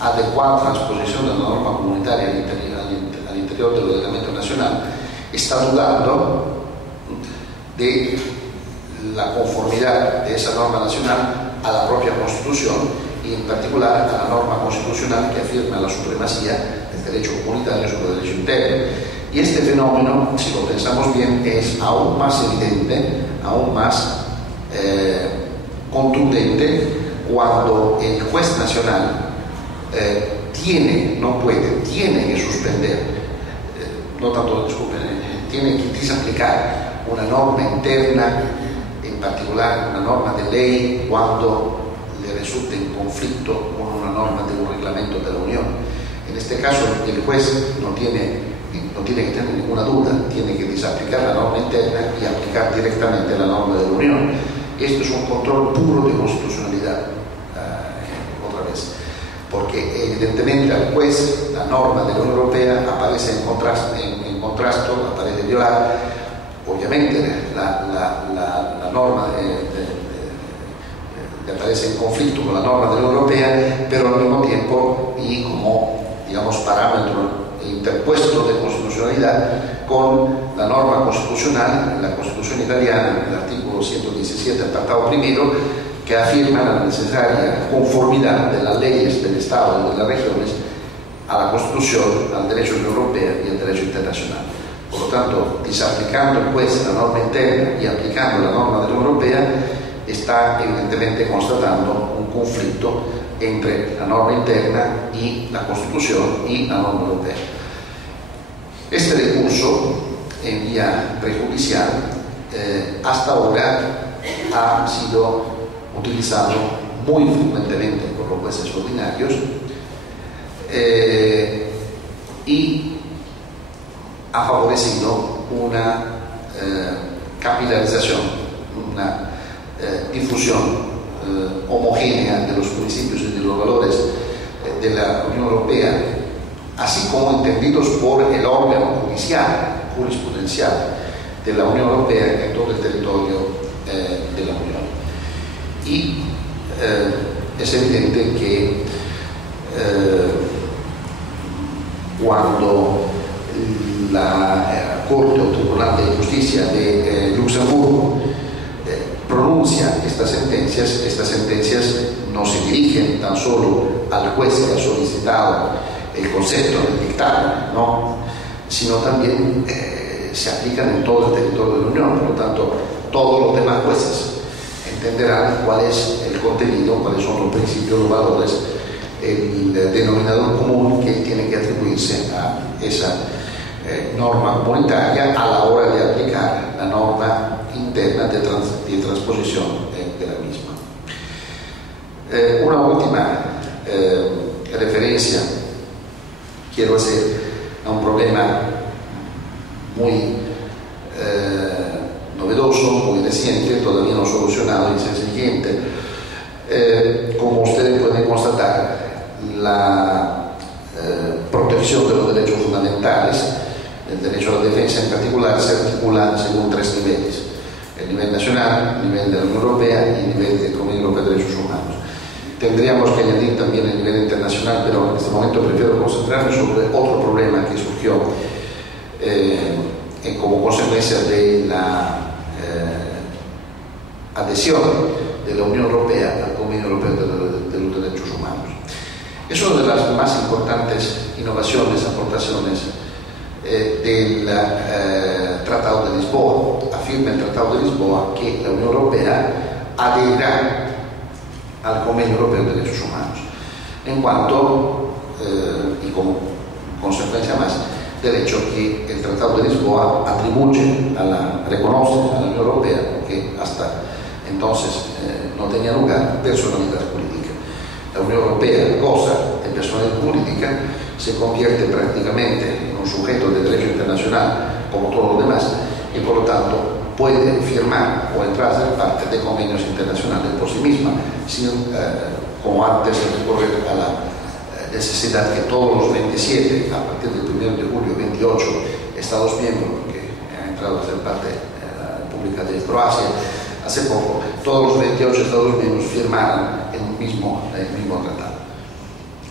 adecuada transposición de la norma comunitaria al interior del ordenamiento nacional, está dudando de la conformidad de esa norma nacional a la propia Constitución y en particular a la norma constitucional que afirma la supremacía del derecho comunitario sobre el derecho interno. Y este fenómeno, si lo pensamos bien, es aún más evidente, aún más contundente cuando el juez nacional tiene que suspender, no tanto tiene que desaplicar una norma interna, en particular una norma de ley, cuando le resulte en conflicto con una norma de un reglamento de la Unión. En este caso, el juez no tiene que tener ninguna duda, tiene que desaplicar la norma interna y aplicar directamente la norma de la Unión. Esto es un control puro de constitucionalidad. diga otra vez, porque evidentemente al juez la norma de la Unión Europea aparece en contrasto, aparece violar, obviamente la norma aparece en conflicto con la norma de la Unión Europea, pero al mismo tiempo y como, digamos, parámetro interpuesto de constitucionalidad con la norma constitucional, la Constitución italiana, el artículo 117, apartado primero, que afirma la necesaria conformidad de las leyes del Estado y de las regiones a la Constitución, al derecho de la Unión Europea y al derecho internacional. Por lo tanto, desaplicando el juez la norma interna y aplicando la norma de la Unión Europea, está evidentemente constatando un conflicto entre la norma interna y la Constitución y la norma europea. Este recurso en vía prejudicial hasta ahora ha sido utilizado muy frecuentemente por los jueces ordinarios y ha favorecido una capilarización, una difusión homogénea de los principios y de los valores de la Unión Europea, así como entendidos por el órgano jurisprudencial de la Unión Europea en todo el territorio de la Unión. Y es evidente que cuando la Corte o Tribunal de Justicia de Luxemburgo pronuncia estas sentencias no se dirigen tan solo al juez que ha solicitado el concepto del dictamen, ¿no?, sino también se aplican en todo el territorio de la Unión. Por lo tanto, todos los demás jueces entenderán cuál es el contenido, cuáles son los principios, los valores, el denominador común que tiene que atribuirse a esa norma comunitaria a la hora de aplicar la norma interna de transposición de la misma. Una última referencia quiero hacer a un problema muy novedoso, muy reciente, todavía no solucionado, y es el siguiente. Como ustedes pueden constatar, la protección de los derechos fundamentales, el derecho a la defensa en particular, se articula según tres niveles: el nivel nacional, el nivel de la Unión Europea y el nivel de la Comisión Europea de Derechos Humanos. Tendríamos que añadir también el nivel internacional, pero en este momento prefiero concentrarme sobre otro problema que surgió como consecuencia de la adhesión de la Unión Europea a la Comisión Europea de los Derechos Humanos. Es una de las más importantes innovaciones, aportaciones del Tratado de Lisboa. Afirma el Tratado de Lisboa que la Unión Europea adherirá al Convenio Europeo de Derechos Humanos, en cuanto, y como consecuencia más, del hecho que el Tratado de Lisboa reconoce a la Unión Europea, porque hasta entonces no tenía lugar, personalidad política. La Unión Europea goza de personalidad política, se convierte prácticamente en un sujeto de derecho internacional como todos los demás, y por lo tanto puede firmar o entrar a ser parte de convenios internacionales por sí misma, sin, como antes, recurrir a la necesidad que todos los 27, a partir del 1 de julio, 28 Estados miembros que han entrado a ser parte de la República de Croacia hace poco, todos los 28 Estados miembros firmaron el mismo tratado.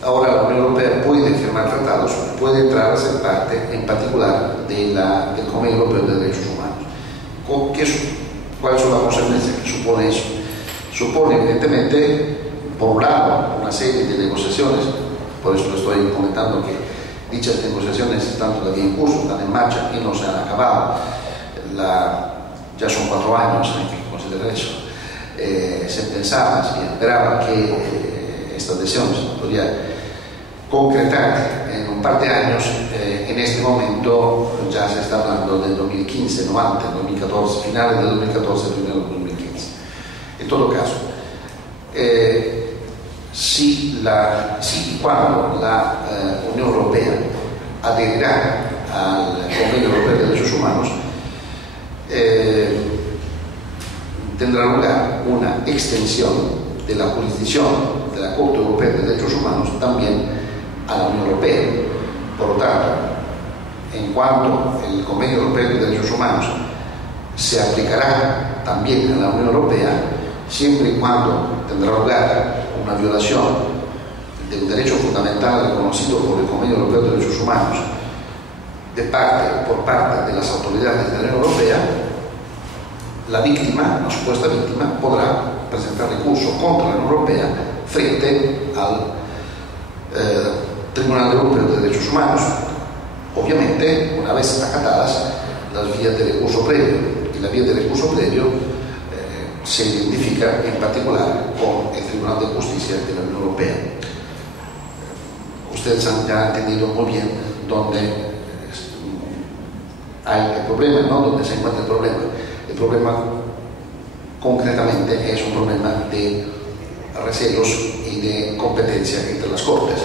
Ahora la Unión Europea puede firmar tratados, puede entrar a ser parte, en particular, del Convenio Europeo de Derechos Humanos. ¿Cuáles son las consecuencias que supone eso? Supone, evidentemente, por un lado, una serie de negociaciones. Por eso estoy comentando que dichas negociaciones están todavía en curso, están en marcha y no se han acabado. Ya son 4 años, hay que considerar eso. Se pensaba, se esperaba que esta adhesión se podría concretar en un par de años. En este momento ya se está hablando del 2015, no antes, 2014, finales de 2014, primero de 2015. En todo caso, si y cuando la Unión Europea adherirá al Convenio Europeo de Derechos Humanos, tendrá lugar una extensión de la jurisdicción de la Corte Europea de Derechos Humanos también a la Unión Europea. Por lo tanto, en cuanto el Convenio Europeo de Derechos Humanos se aplicará también a la Unión Europea, siempre y cuando tendrá lugar una violación de un derecho fundamental reconocido por el Convenio Europeo de Derechos Humanos por parte de las autoridades de la Unión Europea, la víctima, la supuesta víctima, podrá presentar recurso contra la Unión Europea frente al Tribunal Europeo de Derechos Humanos, obviamente una vez acatadas las vías de recurso previo, y la vía de recurso previo se identifica en particular con el Tribunal de Justicia de la Unión Europea. Ustedes han ya entendido muy bien dónde hay el problema, ¿no? Dónde se encuentra el problema. El problema concretamente es un problema de recelos y de competencia entre las Cortes.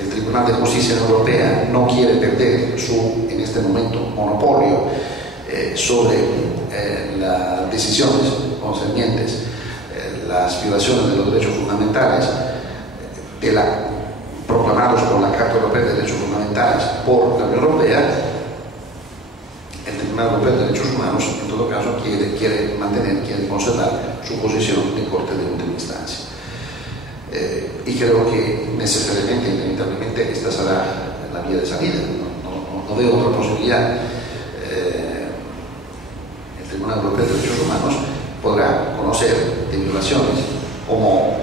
El Tribunal de Justicia Europea no quiere perder su, en este momento, monopolio sobre las decisiones concernientes las violaciones de los derechos fundamentales proclamados por la Carta Europea de Derechos Fundamentales por la Unión Europea. El Tribunal Europeo de Derechos Humanos, en todo caso, quiere conservar su posición de corte de última instancia. Y creo que necesariamente, inevitablemente, esta será la vía de salida. No veo otra posibilidad. El Tribunal Europeo de Derechos Humanos podrá conocer de violaciones, como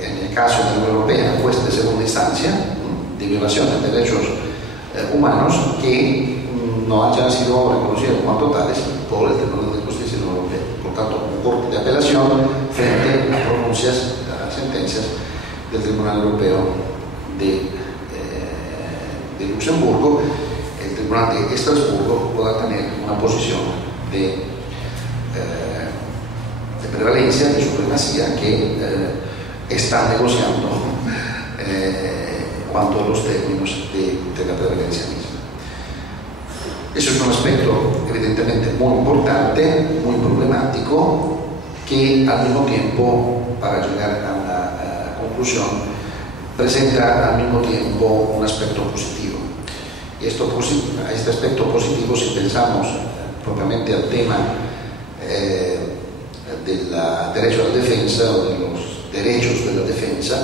en el caso de la Unión Europea, juez de segunda instancia, de violaciones de derechos humanos que no hayan sido reconocidos como totales por el Tribunal de Justicia de la Unión Europea. Por tanto, un corte de apelación frente a pronuncias, a sentencias del Tribunal Europeo de Luxemburgo. El Tribunal de Estrasburgo podrá tener una posición de prevalencia, de supremacía, que está negociando cuanto a los términos de la prevalencia misma. Eso es un aspecto evidentemente muy importante, muy problemático, que al mismo tiempo, para llegar a una conclusión, presenta al mismo tiempo un aspecto positivo. Y a este aspecto positivo, si pensamos propiamente al tema del derecho a la defensa o de los derechos de la defensa,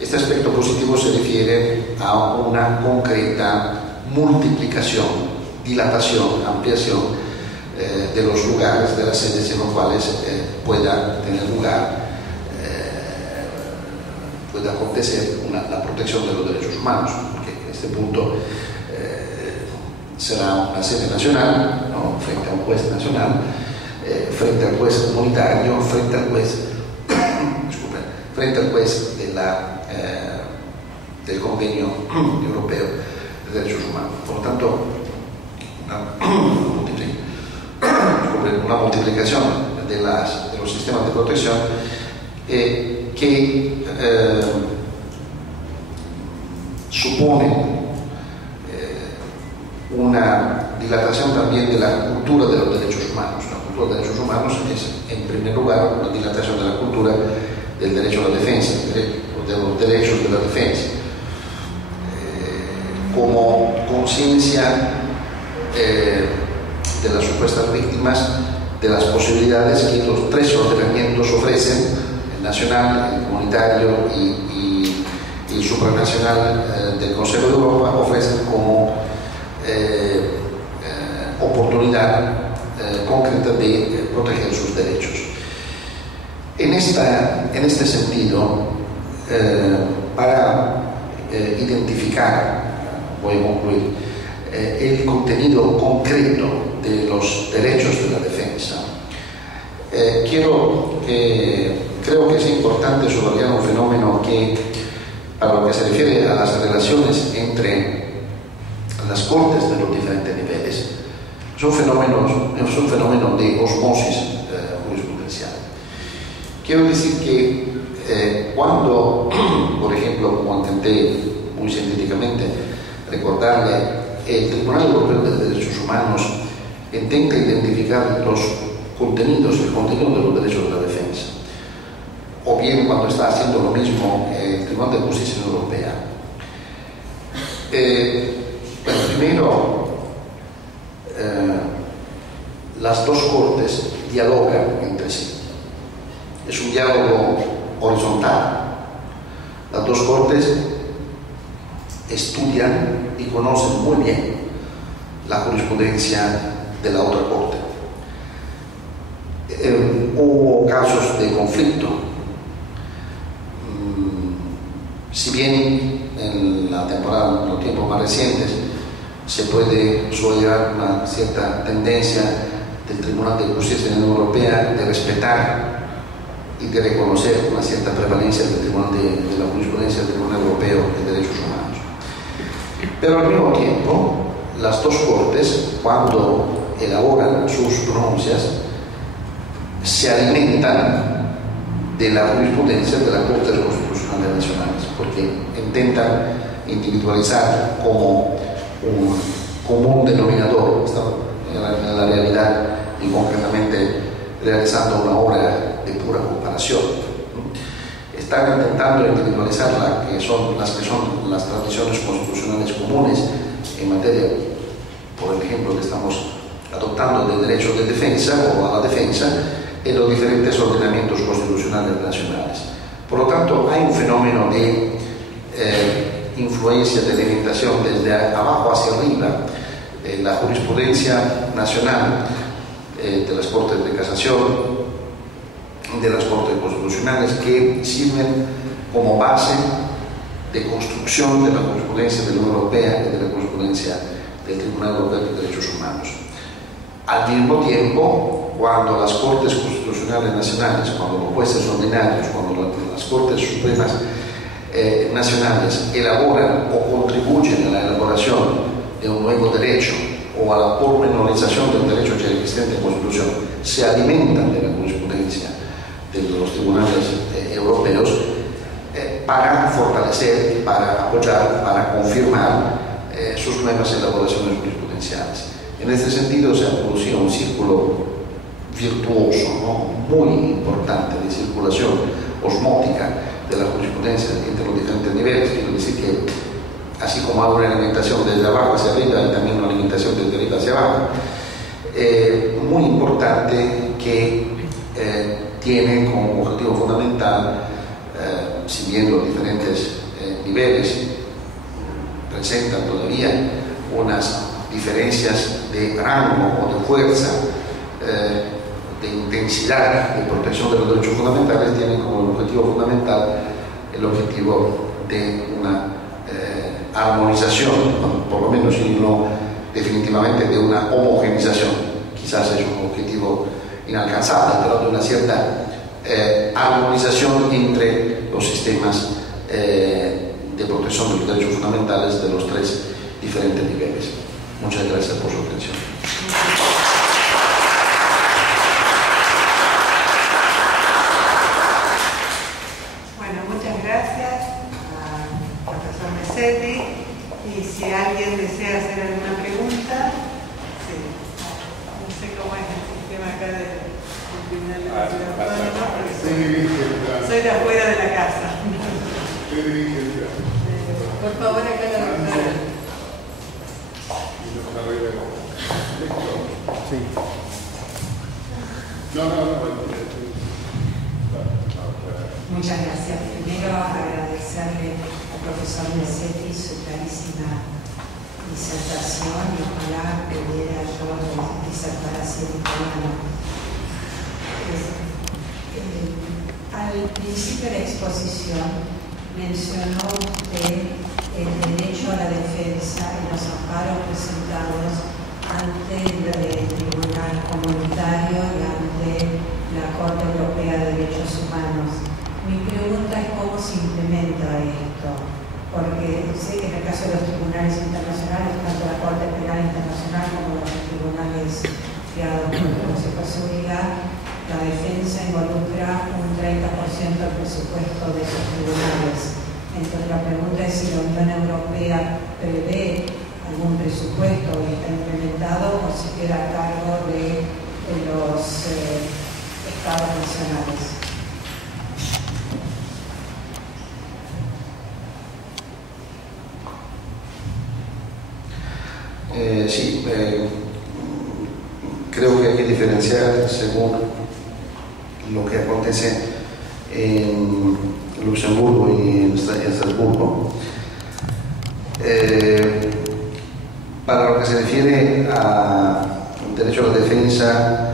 este aspecto positivo se refiere a una concreta multiplicación, dilatación, ampliación de los lugares, de las sedes en los cuales pueda tener lugar, pueda acontecer la protección de los derechos humanos, porque en este punto será una sede nacional, ¿no? Frente a un juez nacional, frente al juez comunitario, frente al juez del Convenio Europeo de Derechos Humanos. Por lo tanto, una multiplicación de los sistemas de protección que supone una dilatación también de la cultura de los derechos humanos. La cultura de los derechos humanos es, en primer lugar, una dilatación de la cultura del derecho a la defensa, de los derechos de la defensa, como conciencia de las supuestas víctimas de las posibilidades que los tres ordenamientos ofrecen, el nacional, el comunitario y el supranacional del Consejo de Europa, ofrecen como oportunidad concreta de proteger sus derechos. En este sentido, para identificar, voy a concluir, el contenido concreto de los derechos de la defensa, creo que es importante subrayar un fenómeno que, para lo que se refiere a las relaciones entre las cortes de los diferentes niveles, es un fenómeno de osmosis jurisprudencial. Quiero decir que cuando, por ejemplo, como intenté muy sintéticamente recordarle, el Tribunal Europeo de Derechos Humanos intenta identificar el contenido de los derechos de la defensa. o bien cuando está haciendo lo mismo el Tribunal de Justicia Europea. Bueno, primero, las dos cortes dialogan entre sí. Es un diálogo horizontal. Las dos cortes estudian y conocen muy bien la jurisprudencia de la otra corte. Hubo casos de conflicto. Si bien en la temporada, en los tiempos más recientes, se puede subrayar una cierta tendencia del Tribunal de Justicia de la Unión Europea de respetar y de reconocer una cierta prevalencia del Tribunal de la jurisprudencia del Tribunal Europeo de Derechos Humanos. Pero al mismo tiempo, las dos cortes, cuando elaboran sus pronuncias, se alimentan de la jurisprudencia de las Cortes Constitucionales Nacionales, porque intentan individualizar como un común denominador en la realidad y concretamente realizando una obra de pura comparación. Están intentando individualizar las que son las tradiciones constitucionales comunes en materia, por ejemplo, que estamos adoptando del derecho de defensa o a la defensa en los diferentes ordenamientos constitucionales nacionales. Por lo tanto, hay un fenómeno de influencia, de delimitación desde abajo hacia arriba en la jurisprudencia nacional de las Cortes de Casación, de las Cortes Constitucionales, que sirven como base de construcción de la jurisprudencia de la Unión Europea y de la jurisprudencia del Tribunal Europeo de Derechos Humanos. Al mismo tiempo, cuando las Cortes Constitucionales Nacionales, cuando los jueces ordinarios, cuando las Cortes Supremas nacionales elaboran o contribuyen a la elaboración de un nuevo derecho o a la pormenorización del derecho ya existente en Constitución, se alimentan de la jurisprudencia de los tribunales europeos para fortalecer, para apoyar, para confirmar sus nuevas elaboraciones jurisprudenciales. En este sentido se ha producido un círculo virtuoso, ¿no?, muy importante de circulación osmótica de la jurisprudencia entre los diferentes niveles. Quiero decir que así como hay una alimentación desde abajo hacia arriba, hay también una alimentación desde arriba hacia abajo, muy importante, que tiene como objetivo fundamental, si bien los diferentes niveles presentan todavía unas diferencias de rango o de fuerza, de intensidad de protección de los derechos fundamentales, tienen como objetivo fundamental el objetivo de una armonización, por lo menos, y no definitivamente de una homogenización. Quizás es un objetivo inalcanzable, pero de una cierta armonización entre los sistemas de protección de los derechos fundamentales de los tres diferentes niveles. Muchas gracias por su atención. Bueno, muchas gracias al profesor Messetti. Y si alguien desea hacer alguna pregunta, sí. No sé cómo es el sistema acá del Tribunal de la Ciudad Autónoma, porque soy de afuera de la casa. Por favor, acá la doctora. Sí. Muchas gracias. Primero, agradecerle al profesor Messetti su clarísima disertación y ojalá pudiera yo disertar así en italiano. Al principio de la exposición mencionó usted el derecho a la defensa y los amparos presentados ante el Tribunal Comunitario y ante la Corte Europea de Derechos Humanos. Mi pregunta es cómo se implementa esto, porque sé que en el caso de los tribunales internacionales, tanto la Corte Penal Internacional como los tribunales creados por el Consejo de Seguridad, la defensa involucra un 30% del presupuesto de esos tribunales. Entonces la pregunta es si la Unión Europea prevé algún presupuesto que está implementado o si queda a cargo de los estados nacionales. habría que diferenciar según lo que acontece en Luxemburgo y en Estrasburgo. Para lo que se refiere al derecho a la defensa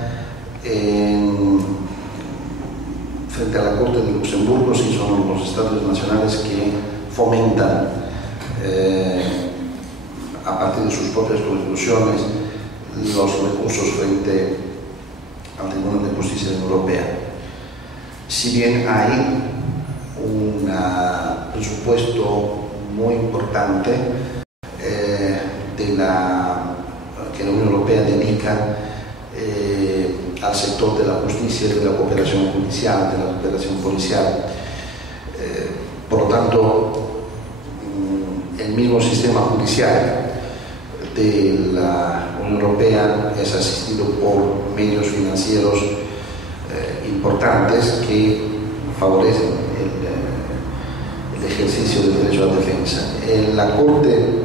frente a la Corte de Luxemburgo, sí son los estados nacionales que fomentan a partir de sus propias constituciones los recursos frente al Tribunal de Justicia Europea. Si bien hay un presupuesto muy importante que la Unión Europea dedica al sector de la justicia, de la cooperación judicial, de la cooperación policial. Por lo tanto, el mismo sistema judicial de la Unión Europea es asistido por medios financieros importantes que favorecen el ejercicio del derecho a la defensa. En la Corte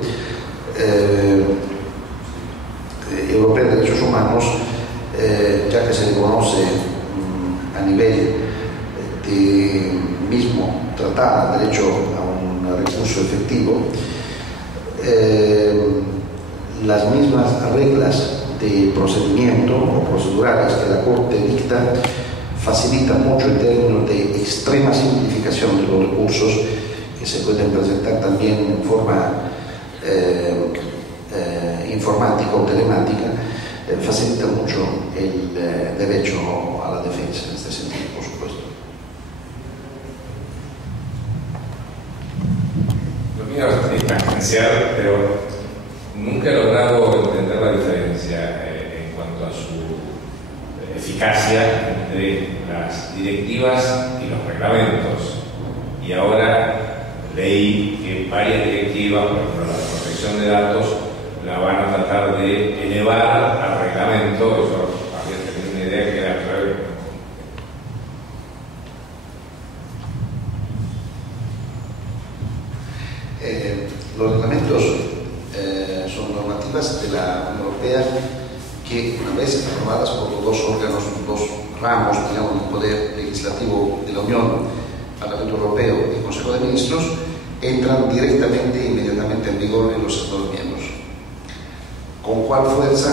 Europea de Derechos Humanos, ya que se reconoce a nivel de mismo tratar derecho a un recurso efectivo, las mismas reglas de procedimiento o procedurales que la Corte dicta facilitan mucho en términos de extrema simplificación de los recursos que se pueden presentar también en forma informática o telemática, facilita mucho el derecho a la defensa en este sentido, por supuesto. Lo mío es tangencial, pero nunca he logrado entender la diferencia en cuanto a su eficacia entre las directivas y los reglamentos. Y ahora leí que varias directivas, por ejemplo la de protección de datos, la van a tratar de elevar al reglamento. Yo había tenido una idea que era al revés. Los reglamentos son normativas de la Unión Europea que, una vez aprobadas por los dos órganos, los dos ramos, digamos, del poder legislativo de la Unión, Parlamento Europeo y Consejo de Ministros, entran directamente e inmediatamente en vigor en los Estados miembros. ¿Con cuál fuerza?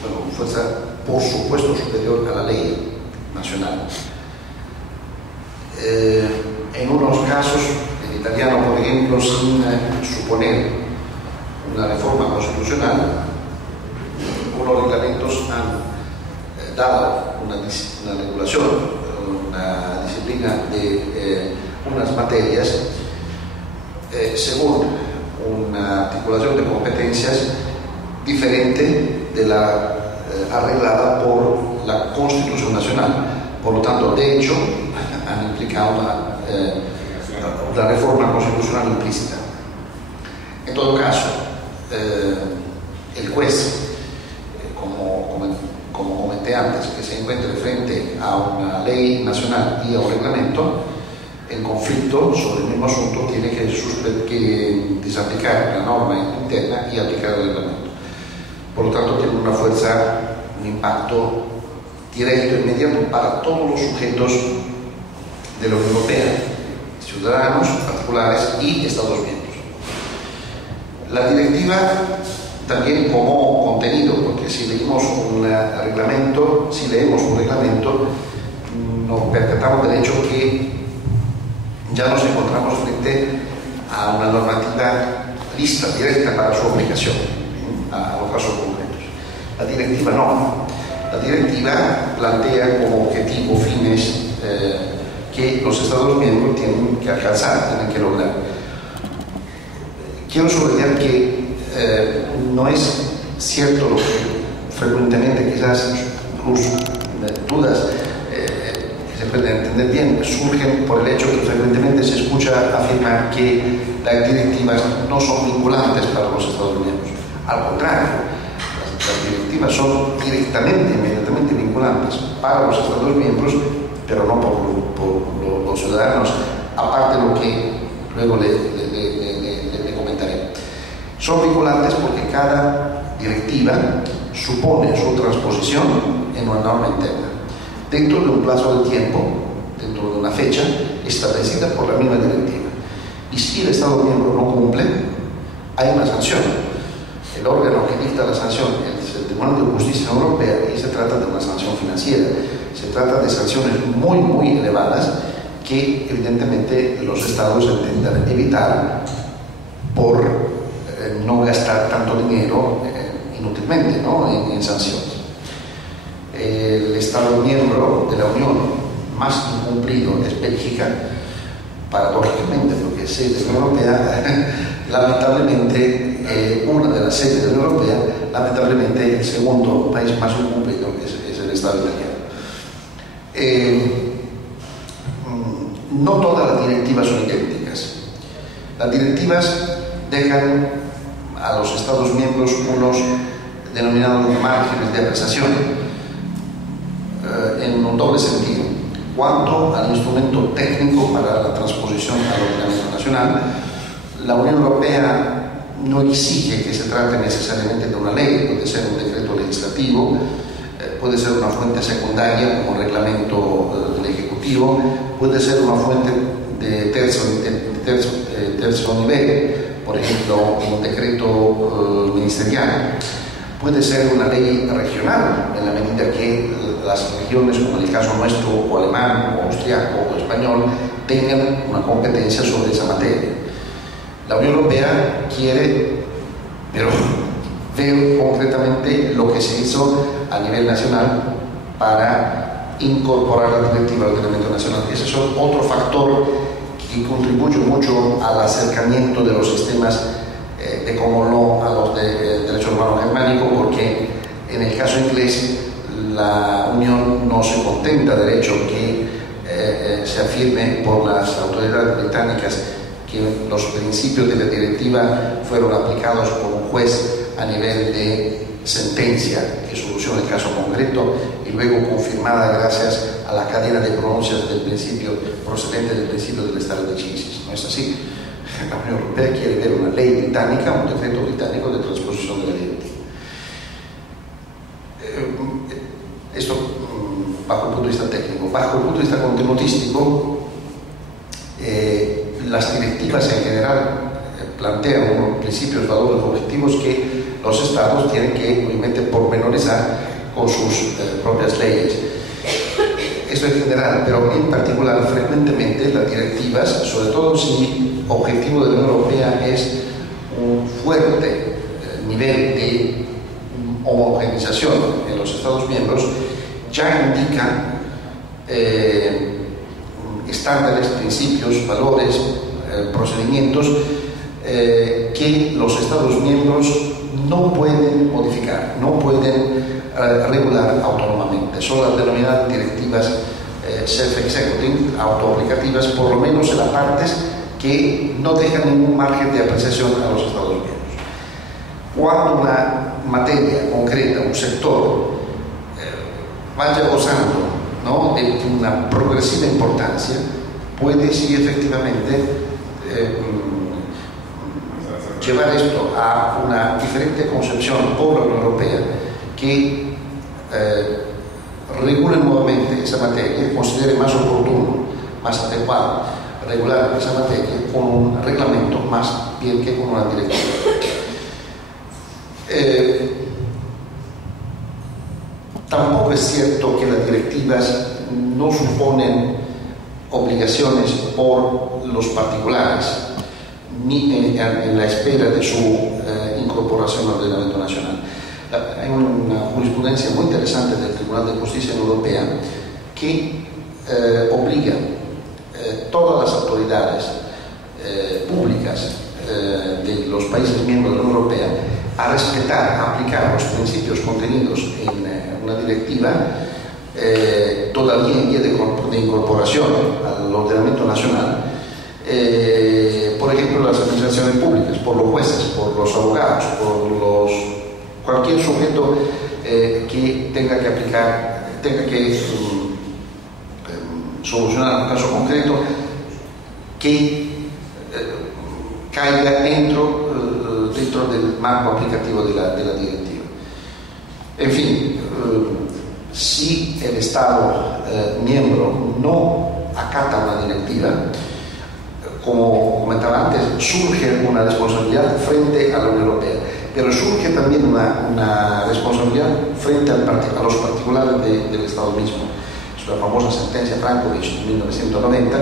Bueno, fuerza por supuesto superior a la ley nacional. En unos casos, en italiano por ejemplo, sin suponer una reforma constitucional, unos reglamentos han dado una regulación, una disciplina de unas materias según una articulación de competencias diferente de la arreglada por la Constitución Nacional. Por lo tanto, de hecho, han implicado una reforma constitucional implícita. En todo caso, el juez, como comenté antes, que se encuentre frente a una ley nacional y a un reglamento, en conflicto sobre el mismo asunto, tiene que desaplicar la norma interna y aplicar el reglamento. Por lo tanto, tiene una fuerza, un impacto directo, inmediato para todos los sujetos de la Unión Europea, ciudadanos, particulares y Estados miembros. La directiva también como contenido, porque si leemos un reglamento, nos percatamos del hecho que ya nos encontramos frente a una normativa lista, directa para su aplicación a los casos concretos. La directiva no. La directiva plantea como objetivo fines que los Estados miembros tienen que alcanzar, tienen que lograr. Quiero subrayar que no es cierto lo que frecuentemente quizás incluso dudas que se pueden entender bien surgen por el hecho que frecuentemente se escucha afirmar que las directivas no son vinculantes para los Estados miembros. Al contrario, las directivas son directamente, inmediatamente vinculantes para los Estados miembros, pero no por los ciudadanos, aparte de lo que luego le comentaré. Son vinculantes porque cada directiva supone su transposición en una norma interna, dentro de un plazo de tiempo, dentro de una fecha establecida por la misma directiva. Y si el Estado miembro no cumple, hay una sanción. El órgano que dicta la sanción es el Tribunal de Justicia Europea, y se trata de una sanción financiera. Se trata de sanciones muy, muy elevadas que evidentemente los Estados intentan evitar por no gastar tanto dinero inútilmente, ¿no?, en sanciones. El Estado miembro de la Unión más incumplido es Bélgica, paradójicamente, porque es sede de la Unión Europea. Lamentablemente, una de las sedes de la Unión Europea, lamentablemente el segundo país más incumplido es el Estado italiano. No todas las directivas son idénticas. Las directivas dejan a los Estados miembros unos denominados márgenes de apreciación en un doble sentido. Cuanto al instrumento técnico para la transposición al ordenamiento nacional, la Unión Europea no exige que se trate necesariamente de una ley, puede ser un decreto legislativo, puede ser una fuente secundaria como reglamento del Ejecutivo, puede ser una fuente de terzo nivel, por ejemplo, un decreto ministerial, puede ser una ley regional, en la medida que las regiones, como en el caso nuestro, o alemán, o austriaco, o español, tengan una competencia sobre esa materia. La Unión Europea quiere, pero ver concretamente lo que se hizo a nivel nacional para incorporar la directiva al ordenamiento nacional. Ese es otro factor que contribuye mucho al acercamiento de los sistemas de common law a los de derecho romano germánico, porque en el caso inglés la Unión no se contenta del hecho que se afirme por las autoridades británicas que los principios de la directiva fueron aplicados por un juez a nivel de sentencia que soluciona el caso concreto y luego confirmada gracias a la cadena de pronuncias del principio procedente del principio del estado de decisis. No es así. La Unión Europea quiere ver una ley británica, un decreto británico de transposición de la directiva. Esto bajo el punto de vista técnico. Bajo el punto de vista contenutístico, las directivas en general plantean unos principios, valores, objetivos que los Estados tienen que obviamente pormenorizar con sus propias leyes. Esto en general, pero en particular frecuentemente las directivas, sobre todo si el objetivo de la Unión Europea es un fuerte nivel de homogenización en los Estados miembros, ya indican estándares, principios, valores, procedimientos que los Estados miembros no pueden modificar, no pueden regular autónomamente. Son las denominadas directivas self-executing, autoaplicativas, por lo menos en las partes que no dejan ningún margen de apreciación a los Estados miembros. Cuando una materia concreta, un sector, vaya gozando, ¿no?, de una progresiva importancia, puede sí efectivamente llevar esto a una diferente concepción por la Unión Europea que regule nuevamente esa materia, considere más oportuno, más adecuado regular esa materia con un reglamento más bien que con una directiva. Tampoco es cierto que las directivas no suponen obligaciones por los particulares ni en la espera de su incorporación al ordenamiento nacional. Hay una jurisprudencia muy interesante del Tribunal de Justicia Europea que obliga todas las autoridades públicas de los países miembros de la Unión Europea a respetar, a aplicar los principios contenidos en una directiva todavía en vía de incorporación al ordenamiento nacional, por ejemplo, las administraciones públicas, por los jueces, por los abogados, por cualquier sujeto que tenga que aplicar, tenga que solucionar un caso concreto que caiga dentro del marco aplicativo de la directiva. En fin, si el Estado miembro no acata una directiva, como comentaba antes, surge una responsabilidad frente a la Unión Europea, pero surge también una responsabilidad frente a los particulares del Estado mismo. Es la famosa sentencia Frankovich de 1990,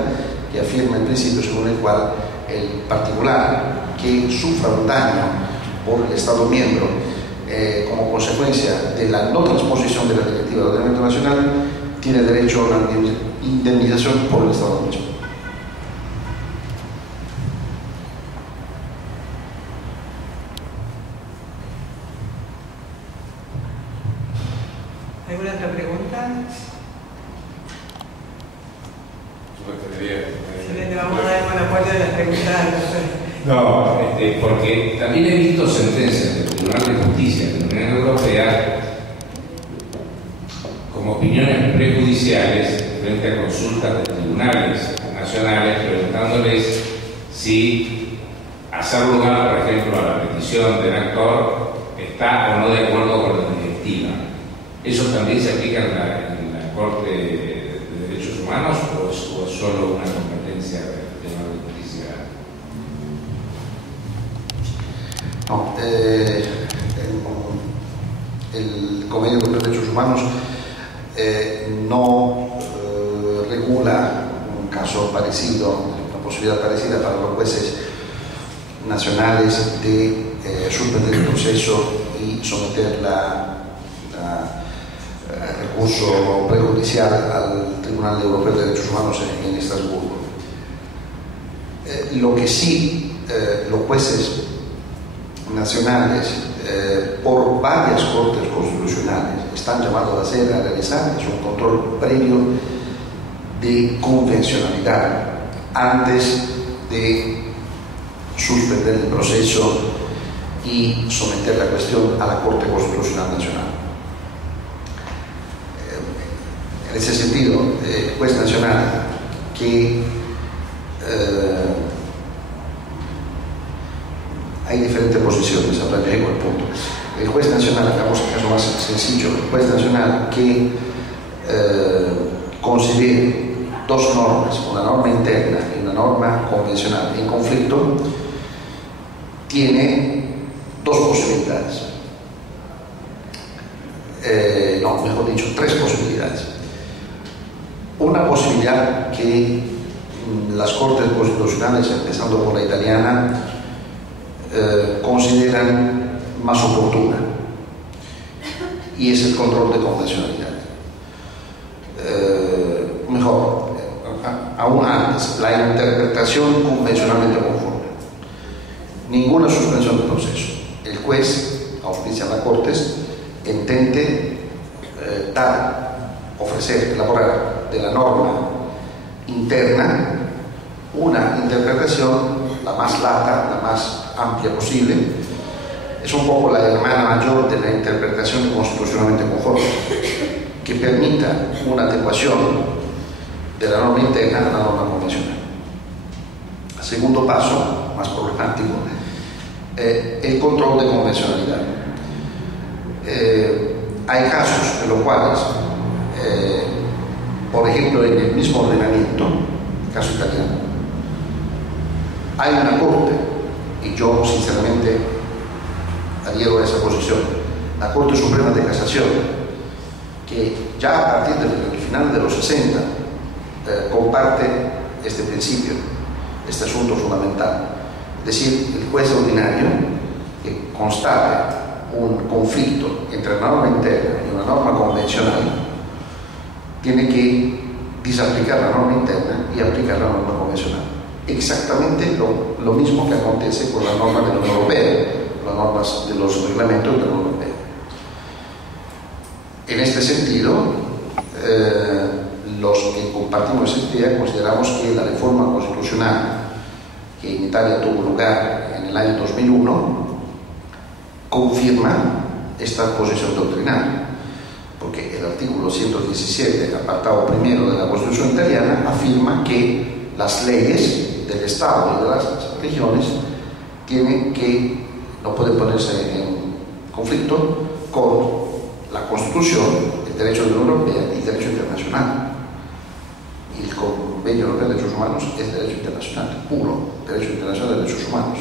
que afirma el principio según el cual el particular que sufra un daño por el Estado miembro como consecuencia de la no transposición de la directiva del ordenamiento nacional tiene derecho a una indemnización por el Estado mismo. ¿Alguna otra pregunta? Le vamos a dar el monopolio de las preguntas. No, porque también he visto sentencias del Tribunal de Justicia de la Unión Europea como opiniones prejudiciales frente a consultas de tribunales nacionales preguntándoles si hacer lugar, por ejemplo, a la petición del actor está o no de acuerdo con la directiva. ¿Eso también se aplica en la Corte de Derechos Humanos o es solo una competencia del Tribunal de Justicia? No, el Convenio de Derechos Humanos no regula un caso parecido, una posibilidad parecida para los jueces nacionales de suspender el proceso y someter el recurso prejudicial al Tribunal Europeo de Derechos Humanos en Estrasburgo. Lo que sí los jueces nacionales por varias cortes constitucionales están llamados a hacer, a realizar, es un control previo de convencionalidad antes de suspender el proceso y someter la cuestión a la Corte Constitucional Nacional. En ese sentido, el juez nacional que hay diferentes posiciones, ahora llego al punto. El juez nacional, hagamos el caso más sencillo, el juez nacional que considere dos normas, una norma interna y una norma convencional en conflicto, tiene dos posibilidades. Mejor dicho, tres posibilidades. Una posibilidad que las cortes constitucionales, empezando por la italiana, consideran más oportuna, y es el control de convencionalidad. Aún antes, la interpretación convencionalmente conforme. Ninguna suspensión del proceso. El juez auspicia a las cortes, intente elaborar de la norma interna una interpretación la más lata, la más amplia posible. Es un poco la hermana mayor de la interpretación constitucionalmente conforme, que permita una adecuación de la norma interna a la norma convencional. Segundo paso, más problemático, el control de convencionalidad. Hay casos en los cuales, por ejemplo, en el mismo ordenamiento, caso italiano, hay una corte, y yo sinceramente adhiero a esa posición, la Corte Suprema de Casación, que ya a partir del final de los 60 comparte este principio, este asunto fundamental. Es decir, el juez ordinario que constate un conflicto entre la norma interna y una norma convencional tiene que desaplicar la norma interna y aplicar la norma convencional. Exactamente lo mismo que acontece con la norma de la Unión Europea, las normas de los reglamentos de la Unión Europea. En este sentido, los que compartimos esta idea consideramos que la reforma constitucional que en Italia tuvo lugar en el año 2001 confirma esta posición doctrinal, porque el artículo 117, apartado primero de la Constitución italiana, afirma que las leyes del Estado y de las regiones no pueden ponerse en conflicto con la Constitución, el el derecho de la Unión Europea y el derecho internacional. Y el Convenio Europeo de Derechos Humanos es derecho internacional, puro derecho internacional de derechos humanos.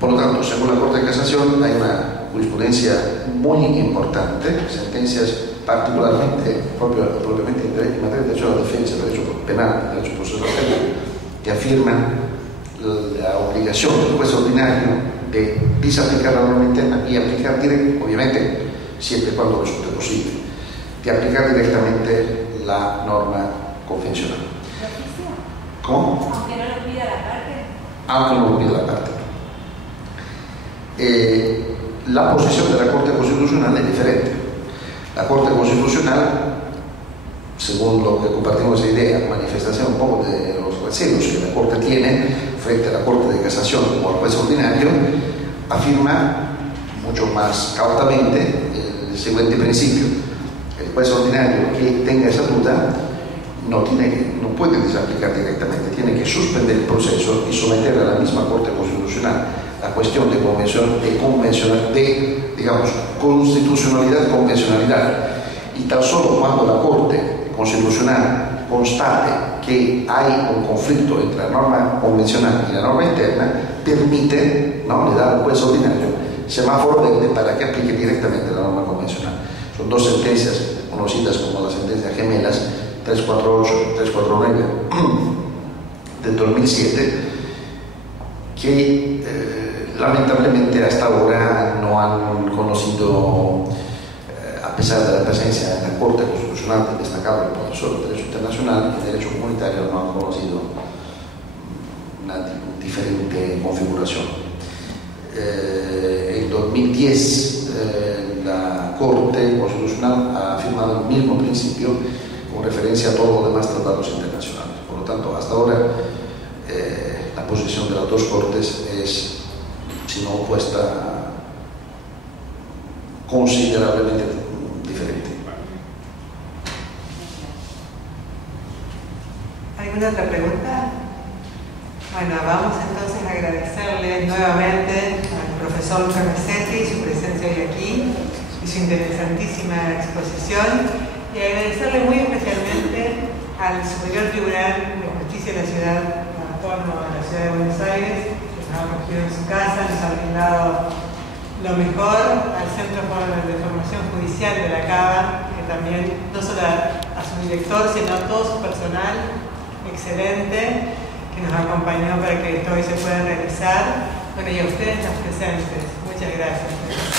Por lo tanto, según la Corte de Casación, hay una jurisprudencia muy importante, sentencias particularmente, propiamente en materia de derecho a la defensa, derecho penal, derecho procesal penal, que afirman la obligación del juez ordinario de desaplicar la norma interna y aplicar directamente, obviamente, siempre y cuando resulte posible, de aplicar directamente la norma convencional. ¿Cómo? Aunque no lo pida la parte. Aunque no lo pida la parte. La posición de la Corte Constitucional es diferente. La Corte Constitucional, según lo que compartimos esa idea, manifestación un poco de los recelos que la Corte tiene frente a la Corte de Casación o al juez ordinario, afirma mucho más cautamente el siguiente principio: el juez ordinario que tenga esa duda no puede desaplicar directamente, tiene que suspender el proceso y someter a la misma Corte Constitucional la cuestión de constitucionalidad, convencionalidad, y tan solo cuando la Corte Constitucional constate que hay un conflicto entre la norma convencional y la norma interna, permite, ¿no?, le da al juez ordinario semáforo verde para que aplique directamente la norma convencional. Son dos sentencias conocidas como las sentencias gemelas 348 y 349 del 2007, que lamentablemente hasta ahora no han conocido, a pesar de la presencia en la Corte Constitucional del destacado profesor de Derecho Internacional y Derecho Comunitario, no han conocido una diferente configuración. En 2010 la Corte Constitucional ha afirmado el mismo principio con referencia a todos los demás tratados internacionales. Por lo tanto, hasta ahora la posición de las dos Cortes es, si no opuesta, considerablemente diferente. ¿Alguna otra pregunta? Bueno, vamos entonces a agradecerle nuevamente al profesor Luca Mesetti su presencia hoy aquí y su interesantísima exposición, y agradecerle muy especialmente al Superior Tribunal de Justicia de la Ciudad Autónoma de la Ciudad de Buenos Aires, que nos ha acogido en su casa, nos ha brindado lo mejor, al Centro de Formación Judicial de la CABA, que también, no solo a su director, sino a todo su personal excelente, que nos acompañó para que esto hoy se pueda realizar. Bueno, y a ustedes los presentes, muchas gracias.